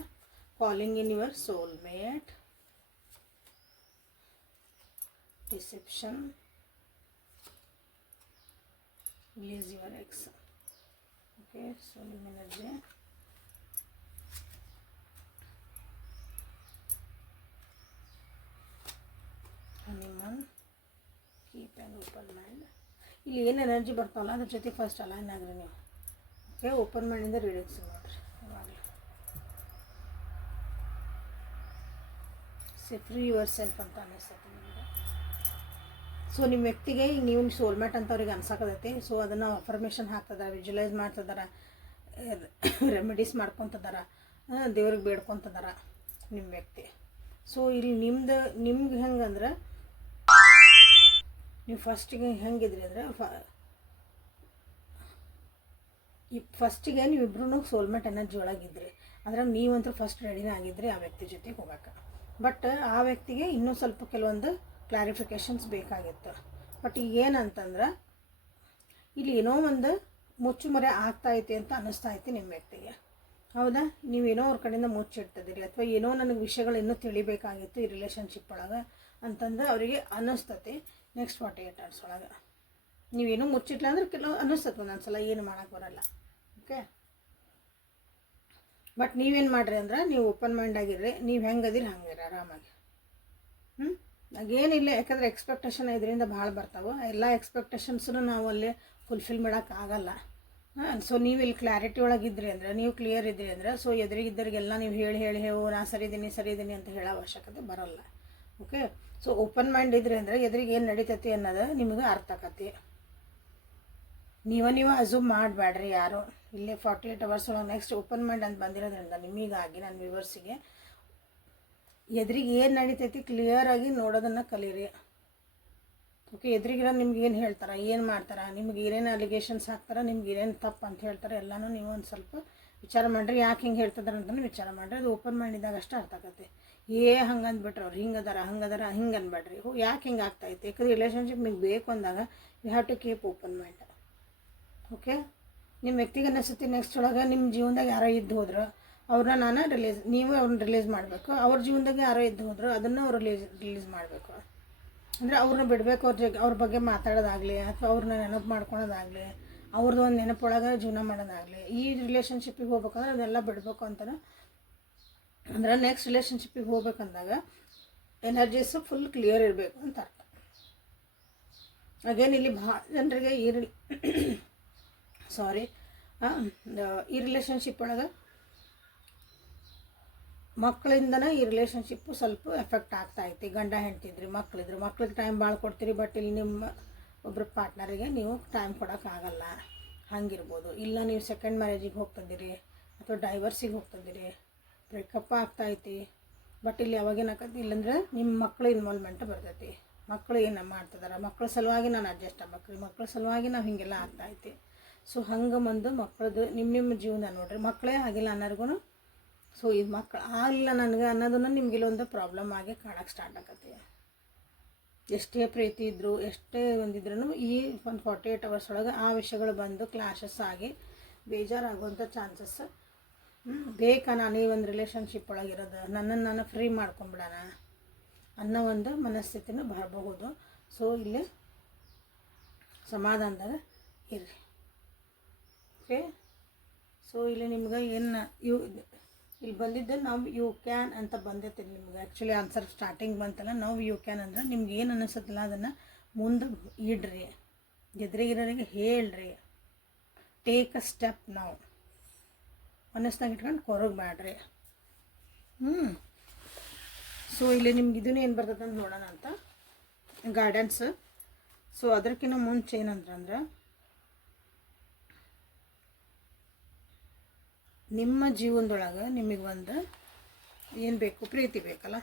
calling in your soulmate, deception, release your ex. Okay, soul energy, honeymoon, keep an open mind. ಇಲ್ಲಿ ಏನು ಎನರ್ಜಿ ಬರ್ತಾವಲ್ಲ ಅದ್ರ ಜೊತೆ ಫಸ್ಟ್ ಅಲೈನ್ ಆಗ್ರಿ ನೀವು. ಓಕೆ, ಓಪನ್ ಮೈಂಡಿಂದ ರೀಡಿಂಗ್ಸ್ ನೋಡ್ರಿ. ಇವಾಗಲೇ ಫ್ರೀ ಯುವರ್ ಸೆಲ್ಫ್ ಅಂತ ಅನ್ನಿಸ್ತೈತಿ ನಿಮಗೆ. ಸೊ ನಿಮ್ಮ ವ್ಯಕ್ತಿಗೆ ಈಗ ನೀವು ಸೋಲ್ಮೇಟ್ ಅಂತ ಅವ್ರಿಗೆ ಅನ್ಸಾಕತೈತಿ. ಸೊ ಅದನ್ನು ಅಫರ್ಮೇಷನ್ ಹಾಕ್ತಿದಾರೆ, ವಿಜುವಲೈಸ್ ಮಾಡ್ತಿದಾರೆ, ರೆಮಿಡೀಸ್ ಮಾಡ್ಕೊತಿದಾರೆ, ದೇವ್ರಿಗೆ ಬೇಡ್ಕೊತಿದಾರೆ ನಿಮ್ಮ ವ್ಯಕ್ತಿ. ಸೊ ಇಲ್ಲಿ ನಿಮ್ಗೆ ಹೆಂಗಂದ್ರೆ ನೀವು ಫಸ್ಟಿಗೆ ಹೆಂಗಿದ್ರಿ ಅಂದರೆ ಫಸ್ಟಿಗೆ ನೀವಿಬ್ರು ಸೋಲ್ಮೇಟ್ ಎನರ್ಜಿ ಒಳಗಿದ್ರಿ. ಅದ್ರಾಗ ನೀವಂತೂ ಫಸ್ಟ್ ರೆಡಿನೇ ಆಗಿದ್ರಿ ಆ ವ್ಯಕ್ತಿ ಜೊತೆಗೆ ಹೋಗೋಕೆ. ಬಟ್ ಆ ವ್ಯಕ್ತಿಗೆ ಇನ್ನೂ ಸ್ವಲ್ಪ ಕೆಲವೊಂದು ಕ್ಲಾರಿಫಿಕೇಷನ್ಸ್ ಬೇಕಾಗಿತ್ತು. ಬಟ್ ಈಗ ಏನಂತಂದ್ರೆ ಇಲ್ಲಿ ಏನೋ ಒಂದು ಮುಚ್ಚುಮರೆ ಆಗ್ತಾಯಿದೆ ಅಂತ ಅನ್ನಿಸ್ತಾ ಐತಿ ನಿಮ್ಮ ವ್ಯಕ್ತಿಗೆ. ಹೌದಾ, ನೀವೇನೋ ಅವ್ರ ಕಡೆಯಿಂದ ಮುಚ್ಚಿಡ್ತಿದ್ದೀರಿ, ಅಥವಾ ಏನೋ ನನಗೆ ವಿಷಯಗಳು ಇನ್ನೂ ತಿಳಿಬೇಕಾಗಿತ್ತು ಈ ರಿಲೇಷನ್ಶಿಪ್ ಒಳಗೆ ಅಂತಂದು ಅವರಿಗೆ ಅನ್ನಿಸ್ತತಿ. ನೆಕ್ಸ್ಟ್ 48 ಅವರ್ಸ್ ಒಳಗೆ ನೀವೇನೋ ಮುಚ್ಚಿಟ್ಲ ಅಂದ್ರೆ ಕೆಲವು ಅನ್ನಿಸ್ತದೆ ಒಂದೊಂದು ಸಲ, ಏನು ಮಾಡೋಕ್ಕೆ ಬರೋಲ್ಲ. ಓಕೆ, ಬಟ್ ನೀವೇನು ಮಾಡಿರಿ ಅಂದ್ರೆ ನೀವು ಓಪನ್ ಮೈಂಡ್ ಆಗಿರ್ರಿ, ನೀವು ಹೆಂಗದಿರಿ ಹಂಗಿರಿ ಆರಾಮಾಗಿ. ಹಾಗೇನಿಲ್ಲ, ಯಾಕಂದರೆ ಎಕ್ಸ್ಪೆಕ್ಟೇಷನ್ ಇದರಿಂದ ಭಾಳ ಬರ್ತಾವೆ. ಎಲ್ಲ ಎಕ್ಸ್ಪೆಕ್ಟೇಷನ್ಸನ್ನು ನಾವು ಅಲ್ಲಿ ಫುಲ್ಫಿಲ್ ಮಾಡೋಕ್ಕಾಗಲ್ಲ. ಸೊ ನೀವು ಇಲ್ಲಿ ಕ್ಲಾರಿಟಿ ಒಳಗಿದ್ರಿ ಅಂದರೆ, ನೀವು ಕ್ಲಿಯರ್ ಇದ್ರಿ ಅಂದರೆ, ಸೊ ಎದುರಿಗಿದ್ದರಿಗೆಲ್ಲ ನೀವು ಹೇಳಿ ನಾ ಸರಿ ಇದ್ದೀನಿ ಅಂತ ಹೇಳೋ ಅವಶ್ಯಕತೆ ಬರೋಲ್ಲ. ಓಕೆ, ಸೊ ಓಪನ್ ಮೈಂಡ್ ಇದ್ರಿ ಅಂದರೆ ಎದುರಿಗೆ ಏನು ನಡೀತೈತಿ ಅನ್ನೋದು ನಿಮಗೆ ಅರ್ಥ ಆಕತಿ. ನೀವು ಅಸ್ಯೂಮ್ ಮಾಡಬೇಡ್ರಿ ಯಾರು. ಇಲ್ಲೇ 48 ಅವರ್ಸ್ ಒಳಗೆ ನೆಕ್ಸ್ಟ್ ಓಪನ್ ಮೈಂಡ್ ಅಂತ ಬಂದಿರೋದ್ರಿಂದ ನಿಮಗಾಗಿ ನನ್ನ ವ್ಯೂವರ್ಸಿಗೆ ಎದುರಿಗೆ ಏನು ನಡೀತೈತಿ ಕ್ಲಿಯರಾಗಿ ನೋಡೋದನ್ನು ಕಲೀರಿ. ಓಕೆ, ಎದುರಿಗಿರೋ ನಿಮ್ಗೆ ಏನು ಹೇಳ್ತಾರೆ, ಏನು ಮಾಡ್ತಾರೆ, ನಿಮ್ಗೆ ಏನೇನು ಅಲಿಗೇಷನ್ಸ್ ಹಾಕ್ತಾರೆ, ನಿಮ್ಗೆ ಏನೇನು ತಪ್ಪು ಅಂತ ಹೇಳ್ತಾರೆ ಎಲ್ಲನೂ ನೀವು ಒಂದು ಸ್ವಲ್ಪ ವಿಚಾರ ಮಾಡಿರಿ. ಯಾಕೆ ಹಿಂಗೆ ಹೇಳ್ತಿದ್ದಾರೆ ಅಂತಲೂ ವಿಚಾರ ಮಾಡಿರಿ. ಅದು ಓಪನ್ ಮಾಡಿದಾಗ ಅಷ್ಟು ಅರ್ಥ ಆಗತ್ತೆ. ಹಂಗೆ ಅಂದ್ಬಿಟ್ರೆ ಅವ್ರು ಹಂಗದಾರ ಹಿಂಗೆ ಅನ್ಬೇಡ್ರಿ. ಯಾಕೆ ಹಿಂಗೆ ಆಗ್ತಾಯಿತ್ತು, ಯಾಕಂದ್ರೆ ರಿಲೇಷನ್ಶಿಪ್ ನಿಮ್ಗೆ ಬೇಕು ಅಂದಾಗ you have to keep open mind. Okay, ನಿಮ್ಮ ವ್ಯಕ್ತಿಗೆ ಅನಿಸುತ್ತೆ ನೆಕ್ಸ್ಟ್ ಒಳಗೆ ನಿಮ್ಮ ಜೀವನದಾಗ ಯಾರೋ ಇದ್ದು ಹೋದ್ರೆ ಅವ್ರನ್ನ ನೀವು ಅವ್ರನ್ನ ರಿಲೀಸ್ ಮಾಡಬೇಕು. ಅವ್ರ ಜೀವನದಾಗ ಯಾರೋ ಇದ್ದು ಹೋದ್ರೆ ಅದನ್ನು ಅವ್ರು ರಿಲೀಸ್ ಮಾಡಬೇಕು. ಅಂದರೆ ಅವ್ರನ್ನ ಬಿಡಬೇಕು, ಅವ್ರ ಬಗ್ಗೆ ಮಾತಾಡೋದಾಗಲಿ, ಅಥವಾ ಅವ್ರನ್ನ ನೆನಪು ಮಾಡ್ಕೊಳೋದಾಗಲಿ, ಅವ್ರದ್ದು ಒಂದು ನೆನಪೊಳಗೆ ಜೀವನ ಮಾಡೋದಾಗಲಿ. ಈ ರಿಲೇಷನ್ಶಿಪ್ಪಿಗೆ ಹೋಗ್ಬೇಕಂದ್ರೆ ಅದೆಲ್ಲ ಬಿಡಬೇಕು ಅಂತಾರೆ. ಅಂದ್ರೆ ನೆಕ್ಸ್ಟ್ ರಿಲೇಷನ್ಶಿಪ್ಪಿಗೆ ಹೋಗ್ಬೇಕಂದಾಗ ಎನರ್ಜೀಸು ಫುಲ್ ಕ್ಲಿಯರ್ ಇರಬೇಕು ಅಂತ ಅರ್ಥ. ಅಗೇನ್ ಇಲ್ಲಿ ಭಾಳ ಜನರಿಗೆ ಈ ರಿಲೇಷನ್ಶಿಪ್ ಒಳಗೆ ಮಕ್ಕಳಿಂದನೇ ಈ ರಿಲೇಷನ್ಶಿಪ್ಪು ಸ್ವಲ್ಪ ಎಫೆಕ್ಟ್ ಆಗ್ತಾಯಿತ್ತು. ಗಂಡ ಹೆಂಡ್ತಿದ್ರಿ, ಮಕ್ಳಿಗೆ ಟೈಮ್ ಭಾಳ ಕೊಡ್ತೀರಿ, ಬಟ್ ಇಲ್ಲಿ ನಿಮ್ಮ ಒಬ್ಬರು ಪಾರ್ಟ್ನರಿಗೆ ನೀವು ಟೈಮ್ ಕೊಡೋಕ್ಕಾಗಲ್ಲ, ಹಂಗಿರ್ಬೋದು. ಇಲ್ಲ ನೀವು ಸೆಕೆಂಡ್ ಮ್ಯಾರೇಜಿಗೆ ಹೋಗ್ತಿದ್ದೀರಿ ಅಥವಾ ಡೈವರ್ಸಿಗೆ ಹೋಗ್ತಿದ್ದೀರಿ, ಬ್ರೇಕಪ್ ಆಗ್ತಾಯಿತಿ. ಬಟ್ ಇಲ್ಲಿ ಯಾವಾಗೇನಾಗತ್ತೆ, ಇಲ್ಲಂದ್ರೆ ನಿಮ್ಮ ಮಕ್ಕಳು ಇನ್ವಾಲ್ವ್ಮೆಂಟ್ ಬರ್ತೈತಿ. ಮಕ್ಕಳು ಏನು ಮಾಡ್ತಿದ್ದಾರೆ, ಮಕ್ಕಳ ಸಲುವಾಗಿ ನಾನು ಅಡ್ಜಸ್ಟ್ ಆಗ್ಬೇಕ್ರಿ, ಮಕ್ಕಳ ಸಲುವಾಗಿ ನಾವು ಹೀಗೆಲ್ಲ ಆಗ್ತಾಯಿತಿ. ಸೊ ಹಂಗೆ ಬಂದು ಮಕ್ಕಳದು ನಿಮ್ಮ ಜೀವನ ನೋಡಿರಿ. ಮಕ್ಕಳೇ ಆಗಿಲ್ಲ ಅನ್ನೋರ್ಗು ಸೊ ಇದು ಮಕ್ಕಳು ಆಗಲಿಲ್ಲ ನನಗೆ ಅನ್ನೋದನ್ನು ನಿಮ್ಗೆ ಇಲ್ಲೊಂದು ಪ್ರಾಬ್ಲಮ್ ಆಗಿ ಕಾಣೋಕ್ಕೆ ಸ್ಟಾರ್ಟ್ ಆಗತ್ತೆ. ಎಷ್ಟೇ ಪ್ರೀತಿ ಇದ್ದರೂ ಎಷ್ಟೇ ಒಂದಿದ್ರೂ ಈ ಒಂದು 48 ಅವರ್ಸ್ ಒಳಗೆ ಆ ವಿಷಯಗಳು ಬಂದು ಕ್ಲಾಶಸ್ ಆಗಿ ಬೇಜಾರಾಗುವಂಥ ಚಾನ್ಸಸ್ ಬೇಕಾ. ನಾನು ಈ ಒಂದು ರಿಲೇಷನ್ಶಿಪ್ ಒಳಗಿರೋದು, ನನ್ನನ್ನು ನಾನು ಫ್ರೀ ಮಾಡ್ಕೊಂಬಿಡೋಣ ಅನ್ನೋ ಒಂದು ಮನಸ್ಥಿತಿನೂ ಬರಬಹುದು. ಸೊ ಇಲ್ಲಿ ಸಮಾಧಾನದಾಗ ಇರ್ರಿ. ಓಕೆ, ಸೊ ಇಲ್ಲಿ ನಿಮ್ಗೆ ಏನು ಇಲ್ಲಿ ಬಂದಿದ್ದು ನಾವು ಯು ಕ್ಯಾನ್ ಅಂತ ಬಂದೈತಿ ನಿಮ್ಗೆ. ಆ್ಯಕ್ಚುಲಿ ಆನ್ಸರ್ ಸ್ಟಾರ್ಟಿಂಗ್ ಬಂತಲ್ಲ, ನಾವು ಯು ಕ್ಯಾನ್ ಅಂದ್ರೆ ನಿಮ್ಗೆ ಏನು ಅನ್ನಿಸುತ್ತಲ್ಲ ಅದನ್ನು ಮುಂದೆ ಇಡ್ರಿ, ಎದುರಿಗಿರೋರಿಗೆ ಹೇಳ್ರಿ. ಟೇಕ್ ಅ ಸ್ಟೆಪ್ ನಾವು ಮನಸ್ಸಿನಾಗ ಇಟ್ಕೊಂಡು ಕೊರಗಬೇಡ್ರಿ. ಸೊ ಇಲ್ಲಿ ನಿಮ್ಗೆ ಇದನ್ನು ಏನು ಬರ್ತದೆ ಅಂತ ನೋಡೋಣ ಅಂತ ಗೈಡೆನ್ಸ್. ಸೊ ಅದಕ್ಕಿಂತ ಮುಂಚೆ ಏನಂದ್ರೆ ನಿಮ್ಮ ಜೀವನದೊಳಗೆ ನಿಮಗೆ ಒಂದು ಏನು ಬೇಕು, ಪ್ರೀತಿ ಬೇಕಲ್ಲ.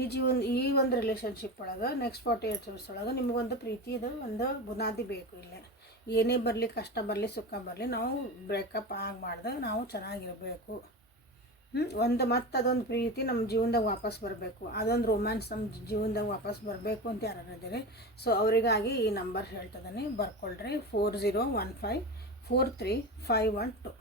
ಈ ಒಂದು ರಿಲೇಷನ್ಶಿಪ್ ಒಳಗೆ ನೆಕ್ಸ್ಟ್ 48 hours ಒಳಗೆ ನಿಮಗೊಂದು ಪ್ರೀತಿದು ಒಂದು ಬುನಾದಿ ಬೇಕು. ಇಲ್ಲೇ ಏನೇ ಬರಲಿ, ಕಷ್ಟ ಬರಲಿ, ಸುಖ ಬರಲಿ, ನಾವು ಬ್ರೇಕಪ್ ಆಗಬಾರ್ದು, ನಾವು ಚೆನ್ನಾಗಿರಬೇಕು. ಮತ್ತು ಅದೊಂದು ಪ್ರೀತಿ ನಮ್ಮ ಜೀವನದಾಗ ವಾಪಸ್ ಬರಬೇಕು, ಅದೊಂದು ರೊಮ್ಯಾನ್ಸ್ ನಮ್ಮ ಜೀವನದಾಗ ವಾಪಸ್ ಬರಬೇಕು ಅಂತ ಯಾರು ಇದ್ದೀರಿ. ಸೊ ಅವರಿಗಾಗಿ ಈ ನಂಬರ್ ಹೇಳ್ತದನಿ, ಬರ್ಕೊಳ್ರಿ. 40154351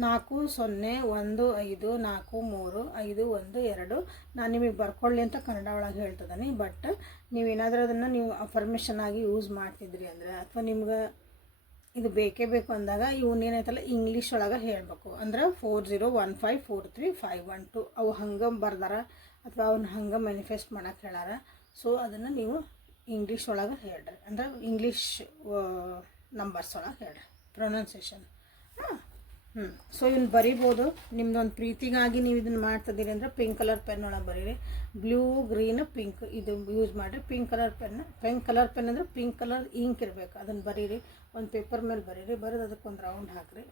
40154351 ನಾನು ನಿಮಗೆ ಬರ್ಕೊಳ್ಳಿ ಅಂತ ಕನ್ನಡ ಒಳಗೆ ಹೇಳ್ತದನಿ. ಬಟ್ ನೀವೇನಾದರೂ ಅದನ್ನು ನೀವು ಅಫರ್ಮೇಷನ್ ಆಗಿ ಯೂಸ್ ಮಾಡ್ತಿದ್ರಿ ಅಂದರೆ, ಅಥವಾ ನಿಮ್ಗೆ ಇದು ಬೇಕೇ ಬೇಕು ಅಂದಾಗ ಇವನ್ನೇನೈತಲ್ಲ ಇಂಗ್ಲೀಷ್ ಒಳಗೆ ಹೇಳಬೇಕು. ಅಂದ್ರೆ 40154351 ಅವು ಹಂಗೆ ಬರ್ದಾರ ಅಥವಾ ಅವನ್ನ ಹಂಗೆ ಮ್ಯಾನಿಫೆಸ್ಟ್ ಮಾಡೋಕೆ ಹೇಳಾರ. ಸೊ ಅದನ್ನು ನೀವು ಇಂಗ್ಲೀಷ್ ಒಳಗೆ ಹೇಳ್ರಿ, ಅಂದ್ರೆ ಇಂಗ್ಲೀಷ್ ನಂಬರ್ಸ್ ಒಳಗೆ ಹೇಳ್ರಿ, ಪ್ರೊನೌನ್ಸಿಯೇಷನ್. ಸೊ ಇವ್ನು ಬರಿಬೋದು. ನಿಮ್ದೊಂದು ಪ್ರೀತಿಗಾಗಿ ನೀವು ಇದನ್ನು ಮಾಡ್ತಿದ್ದೀರಿ ಅಂದರೆ ಪಿಂಕ್ ಕಲರ್ ಪೆನ್ ಒಳಗೆ ಬರೀರಿ. ಬ್ಲೂ, ಗ್ರೀನ್, ಪಿಂಕ್ ಇದು ಯೂಸ್ ಮಾಡಿರಿ. ಪಿಂಕ್ ಕಲರ್ ಪೆನ್ ಅಂದರೆ ಪಿಂಕ್ ಕಲರ್ ಇಂಕ್ ಇರಬೇಕು, ಅದನ್ನು ಬರೀರಿ. ಒಂದು ಪೇಪರ್ ಮೇಲೆ ಬರೀರಿ, ಬರೆದು ಅದಕ್ಕೊಂದು ರೌಂಡ್ ಹಾಕಿರಿ.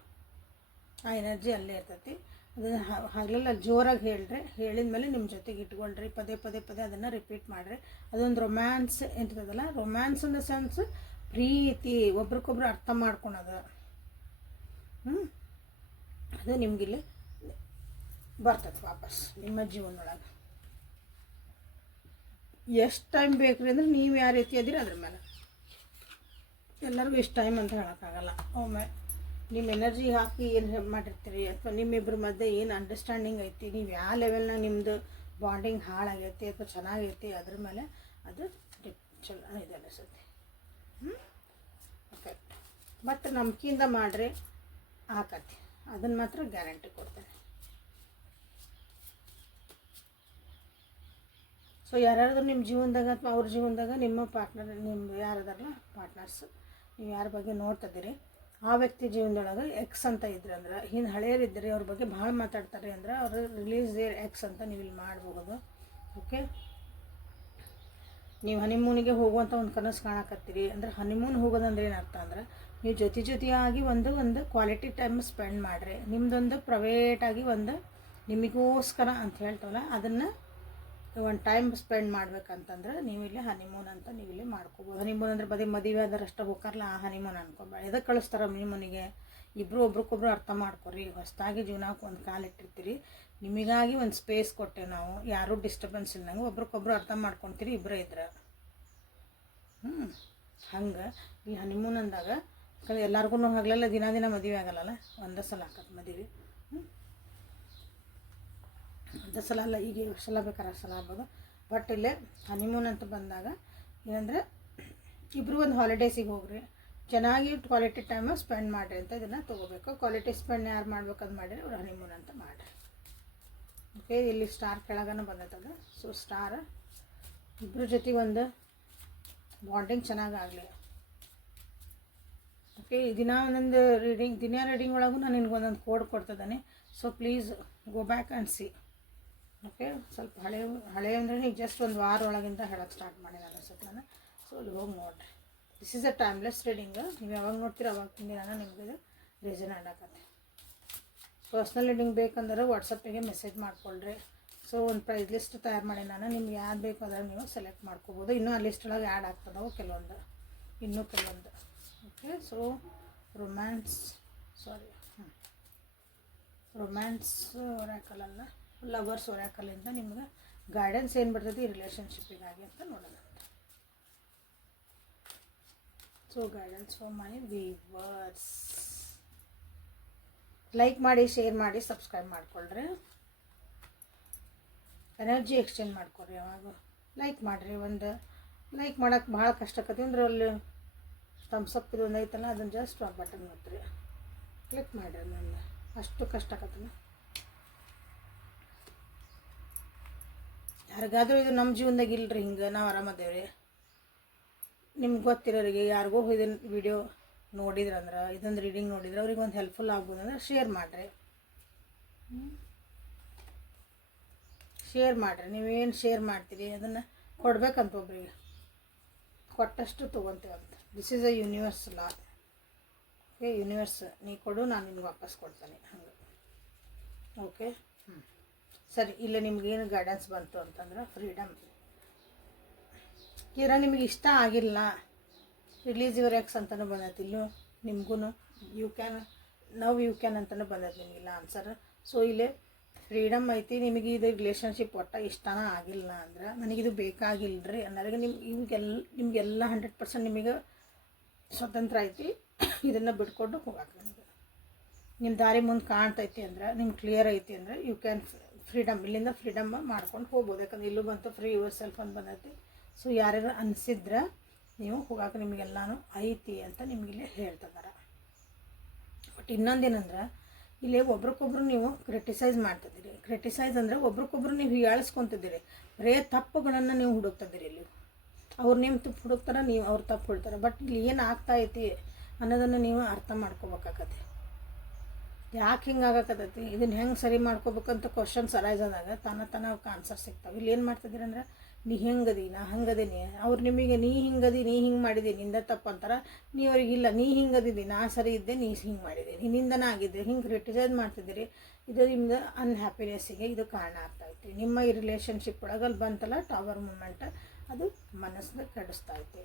ಆ ಎನರ್ಜಿ ಅಲ್ಲೇ ಇರ್ತೈತಿ. ಅದನ್ನು ಹಗಲೆಲ್ಲ ಜೋರಾಗಿ ಹೇಳ್ರಿ. ಹೇಳಿದ ಮೇಲೆ ನಿಮ್ಮ ಜೊತೆಗೆ ಇಟ್ಕೊಳ್ರಿ. ಪದೇ ಅದನ್ನು ರಿಪೀಟ್ ಮಾಡಿರಿ. ಅದೊಂದು ರೊಮ್ಯಾನ್ಸ್ ಇರ್ತದಲ್ಲ, ರೊಮ್ಯಾನ್ಸ್ ಇನ್ ದ ಸೆನ್ಸ್ ಪ್ರೀತಿ, ಒಬ್ರಿಗೊಬ್ರು ಅರ್ಥ ಮಾಡ್ಕೊಳೋದು. ಅದು ನಿಮಗಿಲ್ಲಿ ಬರ್ತದೆ ವಾಪಸ್ ನಿಮ್ಮ ಜೀವನದೊಳಗೆ. ಎಷ್ಟು ಟೈಮ್ ಬೇಕ್ರಿ ಅಂದ್ರೆ ನೀವು ಯಾವ ರೀತಿ ಅದೀರಿ ಅದ್ರ ಮೇಲೆ. ಎಲ್ಲರಿಗೂ ಇಷ್ಟು ಟೈಮ್ ಅಂತ ಹೇಳೋಕ್ಕಾಗಲ್ಲ. ಒಮ್ಮೆ ನಿಮ್ಮ ಎನರ್ಜಿ ಹಾಕಿ ಏನು ಮಾಡಿರ್ತೀರಿ, ಅಥವಾ ನಿಮ್ಮಿಬ್ಬರ ಮಧ್ಯೆ ಏನು ಅಂಡರ್ಸ್ಟ್ಯಾಂಡಿಂಗ್ ಐತಿ, ನೀವು ಯಾವ ಲೆವೆಲ್ನಾಗ ನಿಮ್ಮದು ಬಾಂಡಿಂಗ್ ಹಾಳಾಗೈತಿ ಅಥವಾ ಚೆನ್ನಾಗೈತಿ, ಅದ್ರ ಮೇಲೆ ಅದು ಚಲೋ ಇದೆ ಅನಿಸುತ್ತೆ. ಪರ್ಫೆಕ್ಟ್. ಮತ್ತು ನಂಬಿಕೆಯಿಂದ ಮಾಡಿರಿ, ಆಕತಿ. ಅದನ್ನು ಮಾತ್ರ ಗ್ಯಾರಂಟಿ ಕೊಡ್ತೇನೆ. ಸೊ ಯಾರಾದ್ರೂ ನಿಮ್ಮ ಜೀವನದಾಗ ಅಥವಾ ಅವ್ರ ಜೀವನದಾಗ ನಿಮ್ಮ ಪಾರ್ಟ್ನರ್, ನಿಮ್ಮ ಯಾರದಾರಲ್ಲ ಪಾರ್ಟ್ನರ್ಸ್, ನೀವು ಯಾರ ಬಗ್ಗೆ ನೋಡ್ತಿದ್ದೀರಿ ಆ ವ್ಯಕ್ತಿ ಜೀವನದೊಳಗೆ ಎಕ್ಸ್ ಅಂತ ಇದ್ರೆ ಅಂದ್ರೆ, ಹಿಂದೆ ಹಳೆಯರಿದ್ದರೆ ಅವ್ರ ಬಗ್ಗೆ ಭಾಳ ಮಾತಾಡ್ತಾರೆ ಅಂದ್ರೆ ಅವರು ರಿಲೀಸ್ ದೇರ್ ಎಕ್ಸ್ ಅಂತ ನೀವು ಇಲ್ಲಿ ಮಾಡ್ಬೋದು. ಓಕೆ, ನೀವು ಹನಿಮೂನಿಗೆ ಹೋಗುವಂಥ ಒಂದು ಕನಸು ಕಾಣಕತ್ತೀರಿ ಅಂದರೆ, ಹನಿಮೂನ್ ಹೋಗೋದಂದ್ರೆ ಏನು ಅರ್ಥ ಅಂದ್ರೆ ನೀವು ಜೊತೆಯಾಗಿ ಒಂದು ಕ್ವಾಲಿಟಿ ಟೈಮ್ ಸ್ಪೆಂಡ್ ಮಾಡಿರಿ. ನಿಮ್ಮದೊಂದು ಪ್ರೈವೇಟಾಗಿ ಒಂದು ನಿಮಗೋಸ್ಕರ ಅಂತ ಹೇಳ್ತವಲ್ಲ, ಅದನ್ನು ಒಂದು ಟೈಮ್ ಸ್ಪೆಂಡ್ ಮಾಡ್ಬೇಕಂತಂದ್ರೆ ನೀವು ಇಲ್ಲಿ ಹನಿಮೂನ್ ಅಂತ ನೀವು ಇಲ್ಲಿ ಮಾಡ್ಕೋಬೋದು. ಹನಿಮೂನ್ ಅಂದರೆ ಬರೀ ಮದುವೆ ಆದ್ರೆ ಅಷ್ಟೇ ಹೋಗ್ತಾರಲ್ಲ, ಆ ಹನಿಮೂನ್ ಅನ್ಕೋಬೇಡ. ಎದಕ್ಕೆ ಕಳಿಸ್ತಾರೆ ಹನಿಮೂನಿಗೆ? ಇಬ್ಬರು ಒಬ್ರಿಗೊಬ್ರು ಅರ್ಥ ಮಾಡ್ಕೊರಿ. ಹೊಸದಾಗಿ ಜೀವನಕ್ಕೆ ಒಂದು ಕಾಲಿಟ್ಟಿರ್ತೀರಿ, ನಿಮಗಾಗಿ ಒಂದು ಸ್ಪೇಸ್ ಕೊಟ್ಟೆ ನಾವು, ಯಾರೂ ಡಿಸ್ಟರ್ಬೆನ್ಸ್ ಇಲ್ಲಂಗೆ ಒಬ್ರಿಗೊಬ್ರು ಅರ್ಥ ಮಾಡ್ಕೊತೀರಿ ಇಬ್ಬರೇ ಇದ್ರೆ. ಹಂಗೆ ಈ ಹನಿಮೂನ್ ಅಂದಾಗ ಎಲ್ಲರಿಗೂ ಹಗಲೆಲ್ಲ ದಿನ ಮದುವೆ ಆಗಲ್ಲ, ಒಂದೇ ಸಲ ಆಕತ್ತೆ ಮದುವೆ. ಒಂದೇ ಸಲ ಅಲ್ಲ, ಈಗ ಎಷ್ಟು ಸಲ ಬೇಕಾದ್ರೆ ಅಷ್ಟು ಸಲ ಆಗ್ಬೋದು. ಬಟ್ ಇಲ್ಲೇ ಹನಿಮೂನ್ ಅಂತ ಬಂದಾಗ ಏನಂದರೆ ಇಬ್ಬರು ಒಂದು ಹಾಲಿಡೇಸಿಗೆ ಹೋಗ್ರಿ, ಚೆನ್ನಾಗಿ ಕ್ವಾಲಿಟಿ ಟೈಮ್ ಸ್ಪೆಂಡ್ ಮಾಡಿರಿ ಅಂತ ಇದನ್ನು ತೊಗೋಬೇಕು. ಕ್ವಾಲಿಟಿ ಸ್ಪೆಂಡ್ ಯಾರು ಮಾಡ್ಬೇಕಂತ ಮಾಡಿರಿ ಅವ್ರು ಹನಿಮೂನ್ ಅಂತ ಮಾಡಿರಿ. ಓಕೆ, ಇಲ್ಲಿ ಸ್ಟಾರ್ ಕೆಳಗನ ಬಂದೈತದ. ಸೊ ಸ್ಟಾರ್ ಇಬ್ಬರ ಜೊತೆಗೆ ಒಂದು ಬಾಂಡಿಂಗ್ ಚೆನ್ನಾಗಾಗಲಿ. ಓಕೆ, ದಿನ ರೀಡಿಂಗ್ ಒಳಗೂ ನಾನು ನಿನ್ಗೆ ಒಂದೊಂದು ಕೋಡ್ ಕೊಡ್ತಿದ್ದಾನೆ. So please go back and see. Okay, ಸ್ವಲ್ಪ ಹಳೆ ಅಂದರೆ ಈಗ ಜಸ್ಟ್ ಒಂದು ವಾರ ಒಳಗಿಂದ ಹೇಳೋಕ್ಕೆ ಸ್ಟಾರ್ಟ್ ಮಾಡಿದೆ ಅನಿಸುತ್ತೆ ನಾನು. ಸೊ ಅಲ್ಲಿ ಹೋಗಿ ನೋಡಿರಿ. This is a timeless reading. ನೀವು ಯಾವಾಗ ನೋಡ್ತೀರ ಅವಾಗ ನಾನು ನಿಮಗೆ ರೀಸನ್ ಆಡಕತ್ತೆ. ಪರ್ಸ್ನಲ್ ರೀಡಿಂಗ್ ಬೇಕಂದ್ರೆ ವಾಟ್ಸಪ್ಪಿಗೆ ಮೆಸೇಜ್ ಮಾಡ್ಕೊಳ್ರಿ. ಸೊ ಒಂದು ಪ್ರೈಸ್ ಲಿಸ್ಟ್ ತಯಾರು ಮಾಡಿ ನಾನು, ನಿಮ್ಗೆ ಯಾವ್ದು ಬೇಕು ಅದರ ನೀವು ಸೆಲೆಕ್ಟ್ ಮಾಡ್ಕೋಬೋದು. ಇನ್ನೂ ಆ ಲಿಸ್ಟ್ ಒಳಗೆ ಆ್ಯಡ್ ಆಗ್ತದವು ಕೆಲವೊಂದು. ಓಕೆ, ಸೊ ರೊಮ್ಯಾನ್ಸ್ ಒರಾಕಲಲ್ಲ, ಲವರ್ಸ್ ಒರಾಕಲಿಂದ ನಿಮ್ಗೆ ಗೈಡೆನ್ಸ್ ಏನು ಬರ್ತದೆ ಈ ರಿಲೇಷನ್ಶಿಪ್ಪಿಗಾಗಿ ಅಂತ ನೋಡೋಣ. So guidance for my viewers. Like ಮಾಡಿ, ಶೇರ್ ಮಾಡಿ, ಸಬ್ಸ್ಕ್ರೈಬ್ ಮಾಡ್ಕೊಳ್ರಿ. ಎನರ್ಜಿ ಎಕ್ಸ್ಚೇಂಜ್ ಮಾಡ್ಕೊಳ್ರಿ. ಯಾವಾಗ ಲೈಕ್ ಮಾಡಿರಿ. ಒಂದು ಲೈಕ್ ಮಾಡೋಕ್ಕೆ ಭಾಳ ಕಷ್ಟ ಆಕತಿ ಅಂದ್ರೆ ಅಲ್ಲಿ ಥಮ್ಸಪ್ ಇದು ಒಂದು ಐತಲ್ಲ, ಅದನ್ನು ಜಸ್ಟ್ ಬಟನ್ ಒತ್ತಿರಿ. ಕ್ಲಿಕ್ ಮಾಡಿರಿ. ನನ್ನ ಅಷ್ಟು ಕಷ್ಟ ಆಗತ್ತಲ್ಲ. ಯಾರಿಗಾದ್ರೂ ಇದು ನಮ್ಮ ಜೀವನದಾಗ ಇಲ್ಲರಿ ಹಿಂಗೆ ನಾವು ಆರಾಮದೇವ್ರಿ. ನಿಮ್ಗೆ ಗೊತ್ತಿರೋರಿಗೆ ಯಾರಿಗೂ ಇದನ್ನು ವಿಡಿಯೋ ನೋಡಿದ್ರಂದ್ರೆ, ಇದೊಂದು ರೀಡಿಂಗ್ ನೋಡಿದ್ರೆ ಅವ್ರಿಗೆ ಒಂದು ಹೆಲ್ಪ್ಫುಲ್ ಆಗ್ಬೋದಂದ್ರೆ ಶೇರ್ ಮಾಡಿರಿ. ಶೇರ್ ಮಾಡಿರಿ. ನೀವೇನು ಶೇರ್ ಮಾಡ್ತೀರಿ ಅದನ್ನು ಕೊಡ್ಬೇಕಂತ ಒಬ್ಬರಿಗೆ, ಕೊಟ್ಟಷ್ಟು ತೊಗೊತೀವಂತ. This is a universe law. Okay, universe ನೀ ಕೊಡು, ನಾನು ನಿನ್ಗೆ ವಾಪಸ್ ಕೊಡ್ತೇನೆ ಹಂಗೆ. ಓಕೆ, ಸರಿ. ಇಲ್ಲ ನಿಮ್ಗೇನು ಗೈಡೆನ್ಸ್ ಬಂತು ಅಂತಂದ್ರೆ ಫ್ರೀಡಮ್ ಇರ ನಿಮಗೆ ಇಷ್ಟ ಆಗಿಲ್ಲ, ರಿಲೀಸ್ ಯುವರ್ ಎಕ್ಸ್ ಅಂತಲೂ ಬಂದೈತಿ. ಇಲ್ಲೂ ನಿಮಗೂ ಯು ಕ್ಯಾನ್ ಅಂತಲೂ ಬಂದೈತಿ ನಿಮಗಿಲ್ಲ ಆನ್ಸರ್. ಸೊ ಇಲ್ಲೇ ಫ್ರೀಡಮ್ ಐತಿ. ನಿಮಗೆ ಇದು ರಿಲೇಷನ್ಶಿಪ್ ಒಟ್ಟು ಇಷ್ಟನ ಆಗಿಲ್ಲ ಅಂದ್ರೆ, ನನಗಿದು ಬೇಕಾಗಿಲ್ಲರಿ ಅನ್ನೋರಿಗೆ ನಿಮಗೆಲ್ಲ 100% ನಿಮಗೆ ಸ್ವತಂತ್ರ ಐತಿ. ಇದನ್ನು ಬಿಟ್ಕೊಂಡು ಹೋಗಕ್ಕೆ ನಿಮಗೆ ನಿಮ್ಮ ದಾರಿ ಮುಂದೆ ಕಾಣ್ತೈತಿ ಅಂದ್ರೆ, ನಿಮ್ಗೆ ಕ್ಲಿಯರ್ ಐತಿ ಅಂದರೆ ಯು ಕ್ಯಾನ್ ಫ್ರೀಡಮ್, ಇಲ್ಲಿಂದ ಫ್ರೀಡಮ್ ಮಾಡ್ಕೊಂಡು ಹೋಗ್ಬೋದು. ಯಾಕಂದ್ರೆ ಇಲ್ಲೂ ಬಂತು ಫ್ರೀ ಯುವರ್ ಸೆಲ್ಫ್ ಅಂತ ಬಂದೈತಿ. ಸೊ ಯಾರ್ಯಾರು ಅನಿಸಿದ್ರೆ ನೀವು ಹೋಗಾಕ ನಿಮಗೆಲ್ಲನೂ ಐತಿ ಅಂತ ನಿಮಗಿಲ್ಲೇ ಹೇಳ್ತಿದ್ದಾರೆ. ಬಟ್ ಇನ್ನೊಂದೇನಂದ್ರೆ, ಇಲ್ಲಿ ಒಬ್ರಿಗೊಬ್ರು ನೀವು ಕ್ರಿಟಿಸೈಸ್ ಮಾಡ್ತಿದ್ದೀರಿ. ಕ್ರಿಟಿಸೈಸ್ ಅಂದರೆ ಒಬ್ರಿಗೊಬ್ರು ನೀವು ಹೀಯಾಳಿಸ್ಕೊತಿದ್ದೀರಿ. ಬರೇ ತಪ್ಪುಗಳನ್ನು ನೀವು ಹುಡುಕ್ತಿದ್ದೀರಿ. ಇಲ್ಲಿ ಅವ್ರು ನಿಮ್ಮ ತಪ್ಪು ಹುಡುಕ್ತಾರೆ, ನೀವು ಅವ್ರು ತಪ್ಪು ಹುಡ್ತಾರೆ. ಬಟ್ ಇಲ್ಲಿ ಏನು ಆಗ್ತಾಯಿತಿ ಅನ್ನೋದನ್ನು ನೀವು ಅರ್ಥ ಮಾಡ್ಕೋಬೇಕಾಗತ್ತೆ. ಯಾಕೆ ಹಿಂಗೆ ಆಗಕತ್ತೈತಿ, ಇದನ್ನು ಹೆಂಗೆ ಸರಿ ಮಾಡ್ಕೋಬೇಕಂತ ಕ್ವಶನ್ಸ್ ಅರೈಸ್ ಆದಾಗ ತಾನ ಅವಕ್ಕೆ ಆನ್ಸರ್ ಸಿಗ್ತಾವೆ. ಇಲ್ಲಿ ಏನು ಮಾಡ್ತಿದ್ದೀರಿ ಅಂದ್ರೆ, ನೀ ಹೆಂಗದಿ ನಾ ಹಂಗದೀನಿ, ಅವ್ರು ನಿಮಗೆ ನೀ ಹಿಂಗದಿ ನೀ ಹಿಂಗೆ ಮಾಡಿದ್ದೀನಿ ನಿಂದ ತಪ್ಪು ಅಂತಾರೆ. ನೀವು ಅವ್ರಿಗೆ ಇಲ್ಲ ನೀ ಹಿಂಗದಿದ್ದಿ ನಾ ಸರಿ ಇದ್ದೆ ನೀ ಹಿಂಗೆ ಮಾಡಿದ್ದೀನಿ ನಿನ್ನಿಂದನೇ ಆಗಿದ್ದೆ, ಹಿಂಗೆ ಕ್ರಿಟಿಸೈಸ್ ಮಾಡ್ತಿದ್ದೀರಿ. ಇದು ನಿಮ್ದು ಅನ್ಹ್ಯಾಪಿನೆಸ್ಸಿಗೆ ಇದು ಕಾರಣ ಆಗ್ತಾಯಿತ್ತು. ನಿಮ್ಮ ಈ ರಿಲೇಷನ್ಶಿಪ್ ಒಳಗೆ ಅಲ್ಲಿ ಬಂತಲ್ಲ ಟವರ್ ಮೂಮೆಂಟ್, ಅದು ಮನಸ್ಸನ್ನ ಕೆಡಿಸ್ತಾಯಿತ್ತು.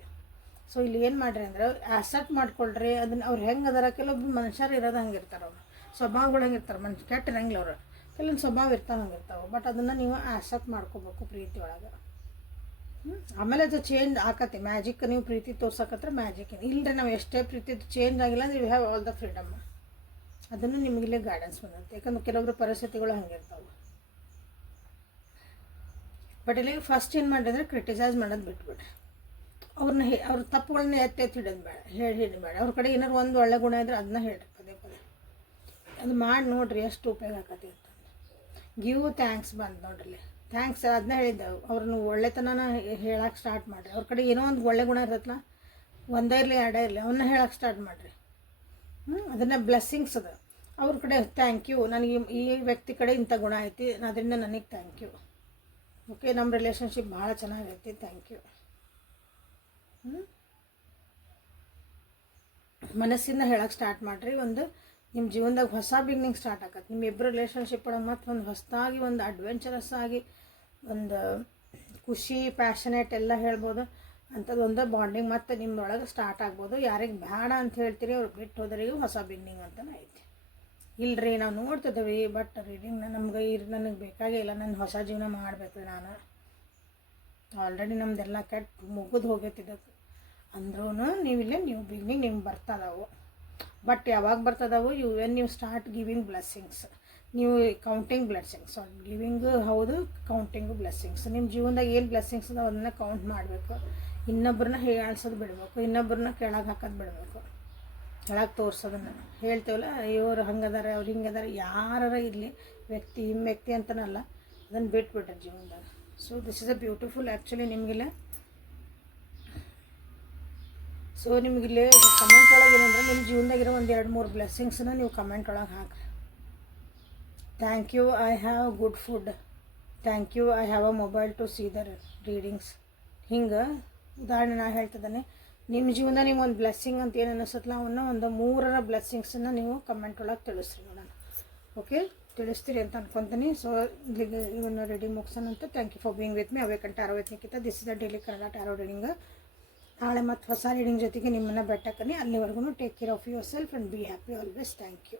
ಸೊ ಇಲ್ಲಿ ಏನು ಮಾಡಿರಿ ಅಂದ್ರೆ ಆ್ಯಸೆಪ್ಟ್ ಮಾಡ್ಕೊಳ್ರಿ ಅದನ್ನು. ಅವ್ರು ಹೆಂಗೆ ಅದರ ಕೆಲವೊಬ್ಬರು ಮನುಷ್ಯರು ಇರೋದು ಹಂಗೆ ಇರ್ತಾರೆ. ಅವರು ಸ್ವಭಾವಗಳು ಹಂಗಿರ್ತಾರೆ. ಮನುಷ್ಯ ಕೆಟ್ಟ ಇರಂಗಿಲ್ಲ ಅವರು, ಕೆಲವೊಂದು ಸ್ವಭಾವ ಇರ್ತಾವೆ ಹಂಗಿರ್ತಾವೆ. ಬಟ್ ಅದನ್ನು ನೀವು ಆ್ಯಸೆಪ್ಟ್ ಮಾಡ್ಕೋಬೇಕು ಪ್ರೀತಿ ಒಳಗೆ. ಆಮೇಲೆ ಅದು ಚೇಂಜ್ ಆಕತಿ. ಮ್ಯಾಜಿಕ್ ನೀವು ಪ್ರೀತಿ ತೋರ್ಸಕತ್ರ ಮ್ಯಾಜಿಕ್ ಇಲ್ಲರಿ. ನಾವು ಎಷ್ಟೇ ಪ್ರೀತಿ ಚೇಂಜ್ ಆಗಿಲ್ಲ ಅಂದ್ರೆ you have all the freedom. ಅದನ್ನು ನಿಮಗಿಲ್ಲೇ ಗೈಡೆನ್ಸ್ ಬಂದೈತೆ. ಯಾಕಂದ್ರೆ ಕೆಲವೊಬ್ರು ಪರಿಸ್ಥಿತಿಗಳು ಹಂಗಿರ್ತಾವೆ. ಬಟ್ ಇಲ್ಲಿ ಫಸ್ಟ್ ಏನು ಮಾಡಿದ್ರೆ ಕ್ರಿಟಿಸೈಸ್ ಮಾಡೋದು ಬಿಟ್ಬಿಡ್ರಿ. ಅವ್ರ ತಪ್ಪುಗಳನ್ನ ಎತ್ತಿ ಹಿಡೋದು ಬೇಡ, ಹಿಡಬೇಡ. ಅವ್ರ ಕಡೆ ಏನಾರು ಒಂದು ಒಳ್ಳೆ ಗುಣ ಇದ್ರೆ ಅದನ್ನ ಹೇಳ್ರಿ ಪದೇ ಪದೇ. ಅದು ಮಾಡಿ ನೋಡಿರಿ ಎಷ್ಟು ಉಪಯೋಗ ಆಕತಿ ಅಂತ. ಗಿವ್ ಥ್ಯಾಂಕ್ಸ್ ಬಂದು ನೋಡ್ರಿ. ಥ್ಯಾಂಕ್ಸ್ ಅದನ್ನ ಹೇಳಿದ್ದೆವು. ಅವ್ರನ್ನ ಒಳ್ಳೆತನ ಹೇಳಕ್ಕೆ ಸ್ಟಾರ್ಟ್ ಮಾಡಿರಿ. ಅವ್ರ ಕಡೆ ಏನೋ ಒಂದು ಒಳ್ಳೆ ಗುಣ ಇರತ್ತಲ್ಲ, ಒಂದೇ ಇರಲಿ ಎರಡೇ ಇರಲಿ, ಅವನ್ನ ಹೇಳಕ್ಕೆ ಸ್ಟಾರ್ಟ್ ಮಾಡಿರಿ. ಅದನ್ನು ಬ್ಲೆಸ್ಸಿಂಗ್ಸ್ ಅದು. ಅವ್ರ ಕಡೆ ಥ್ಯಾಂಕ್ ಯು, ನನಗೆ ಈ ವ್ಯಕ್ತಿ ಕಡೆ ಇಂಥ ಗುಣ ಐತಿ, ಅದರಿಂದ ನನಗೆ ಥ್ಯಾಂಕ್ ಯು. ಓಕೆ, ನಮ್ಮ ರಿಲೇಷನ್ಶಿಪ್ ಭಾಳ ಚೆನ್ನಾಗೈತಿ, ಥ್ಯಾಂಕ್ ಯು. ಮನಸ್ಸಿಂದ ಹೇಳಕ್ಕೆ ಸ್ಟಾರ್ಟ್ ಮಾಡಿರಿ. ಒಂದು ನಿಮ್ಮ ಜೀವನದಾಗ ಹೊಸ ಬಿಗಿನಿಂಗ್ ಸ್ಟಾರ್ಟ್ ಆಗತ್ತೆ. ನಿಮ್ಮಿಬ್ಬರು ರಿಲೇಷನ್ಶಿಪ್ ಒಳಗೆ ಮತ್ತು ಒಂದು ಹೊಸದಾಗಿ ಒಂದು ಅಡ್ವೆಂಚರಸ್ ಆಗಿ ಒಂದು ಖುಷಿ ಪ್ಯಾಷನೇಟ್ ಎಲ್ಲ ಹೇಳ್ಬೋದು ಅಂಥದ್ದು ಒಂದು ಬಾಂಡಿಂಗ್ ಮತ್ತು ನಿಮ್ಮೊಳಗೆ ಸ್ಟಾರ್ಟ್ ಆಗ್ಬೋದು. ಯಾರಿಗೆ ಬೇಡ ಅಂತ ಹೇಳ್ತೀರಿ ಅವ್ರು ಬಿಟ್ಟು ಹೋದ್ರಿಗೂ ಹೊಸ ಬಿಗಿನಿಂಗ್ ಅಂತಲೇ ಐತಿ. ಇಲ್ಲರಿ ನಾವು ನೋಡ್ತಿದ್ದೀವಿ ಬಟ್ ರೀಡಿಂಗ್ನ ನಮ್ಗೆ ನನಗೆ ಬೇಕಾಗೇ ಇಲ್ಲ. ನನ್ನ ಹೊಸ ಜೀವನ ಮಾಡಬೇಕು. ನಾನು ಆಲ್ರೆಡಿ ನಮ್ಮದೆಲ್ಲ ಕೆಟ್ಟು ಮುಗಿದು ಹೋಗೈತಿದ್ದಕ್ಕೆ ಅಂದ್ರೂ ನೀವಿಲ್ಲೇ ನೀವು ಬಿಗಿನಿಂಗ್ ನಿಮ್ಗೆ ಬರ್ತದವು. ಬಟ್ ಯಾವಾಗ ಬರ್ತದವು, ವೆನ್ ನೀವು ಸ್ಟಾರ್ಟ್ ಗಿವಿಂಗ್ ಬ್ಲೆಸ್ಸಿಂಗ್ಸ್. ನೀವು ಕೌಂಟಿಂಗ್ ಬ್ಲೆಸ್ಸಿಂಗ್ಸ್, ಗಿವಿಂಗ್ ಹೌದು, ಕೌಂಟಿಂಗು ಬ್ಲೆಸ್ಸಿಂಗ್ಸ್. ನಿಮ್ಮ ಜೀವನದಾಗ ಏನು ಬ್ಲೆಸ್ಸಿಂಗ್ಸ್ ಅದಾವೆ ಅದನ್ನು ಕೌಂಟ್ ಮಾಡಬೇಕು. ಇನ್ನೊಬ್ಬರನ್ನ ಹೇಳಾಡ್ಸೋದು ಬಿಡಬೇಕು, ಇನ್ನೊಬ್ಬರನ್ನ ಕೆಳಗೆ ಹಾಕೋದು ಬಿಡಬೇಕು, ಕೆಳಗೆ ತೋರಿಸೋದನ್ನು ಹೇಳ್ತೇವಲ್ಲ. ಇವರು ಹಂಗದಾರ ಅವ್ರು ಹಿಂಗದಾರ ಯಾರ ಇರಲಿ, ವ್ಯಕ್ತಿ ವ್ಯಕ್ತಿ ಅಂತನಲ್ಲ, ಅದನ್ನು ಬಿಟ್ಬಿಟ್ರೆ ಜೀವನದಾಗ. So this is a beautiful actually ನಿಮಗಿಲ್ಲ. ಸೊ ನಿಮಗಿಲ್ಲೇ ಕಮೆಂಟ್ ಒಳಗೆ ಏನಂದ್ರೆ ನಿಮ್ಮ ಜೀವನದಾಗಿರೋ ಒಂದು 2-3 ಬ್ಲೆಸ್ಸಿಂಗ್ಸನ್ನ ನೀವು ಕಮೆಂಟ್ ಒಳಗೆ ಹಾಕಿರಿ. Thank you, I have good food. Thank you, I have a mobile to see the readings. ಹಿಂಗೆ ಉದಾಹರಣೆ ನಾನು ಹೇಳ್ತಿದ್ದಾನೆ. ನಿಮ್ಮ ಜೀವನ ನೀವು ಒಂದು ಬ್ಲೆಸ್ಸಿಂಗ್ ಅಂತ ಏನು ಅನ್ನಿಸುತ್ತಲ್ಲ, ಅವನ್ನ ಒಂದು 3 ಬ್ಲೆಸ್ಸಿಂಗ್ಸನ್ನು ನೀವು ಕಮೆಂಟ್ ಒಳಗೆ ತಿಳಿಸ್ರಿ ನೋಡೋಣ. ಓಕೆ, ತಿಳಿಸ್ತೀರಿ ಅಂತ ಅನ್ಕೊತೀನಿ. ಸೊ ಇಲ್ಲಿಗೆ ಇವನ್ನ ರೀಡಿಂಗ್ ಮುಗಿಸೋಣಂತ. Thank you for being with me. Awaken tarot with Nikhita. This is the daily Kannada tarot reading. ನಾಳೆ ಮತ್ತು ಹೊಸ ರೀಡಿಂಗ್ ಜೊತೆಗೆ ನಿಮ್ಮನ್ನು ಬೆಟ್ಟಕ್ಕನಿ. ಅಲ್ಲಿವರೆಗೂ take care of yourself and be happy always. Thank you.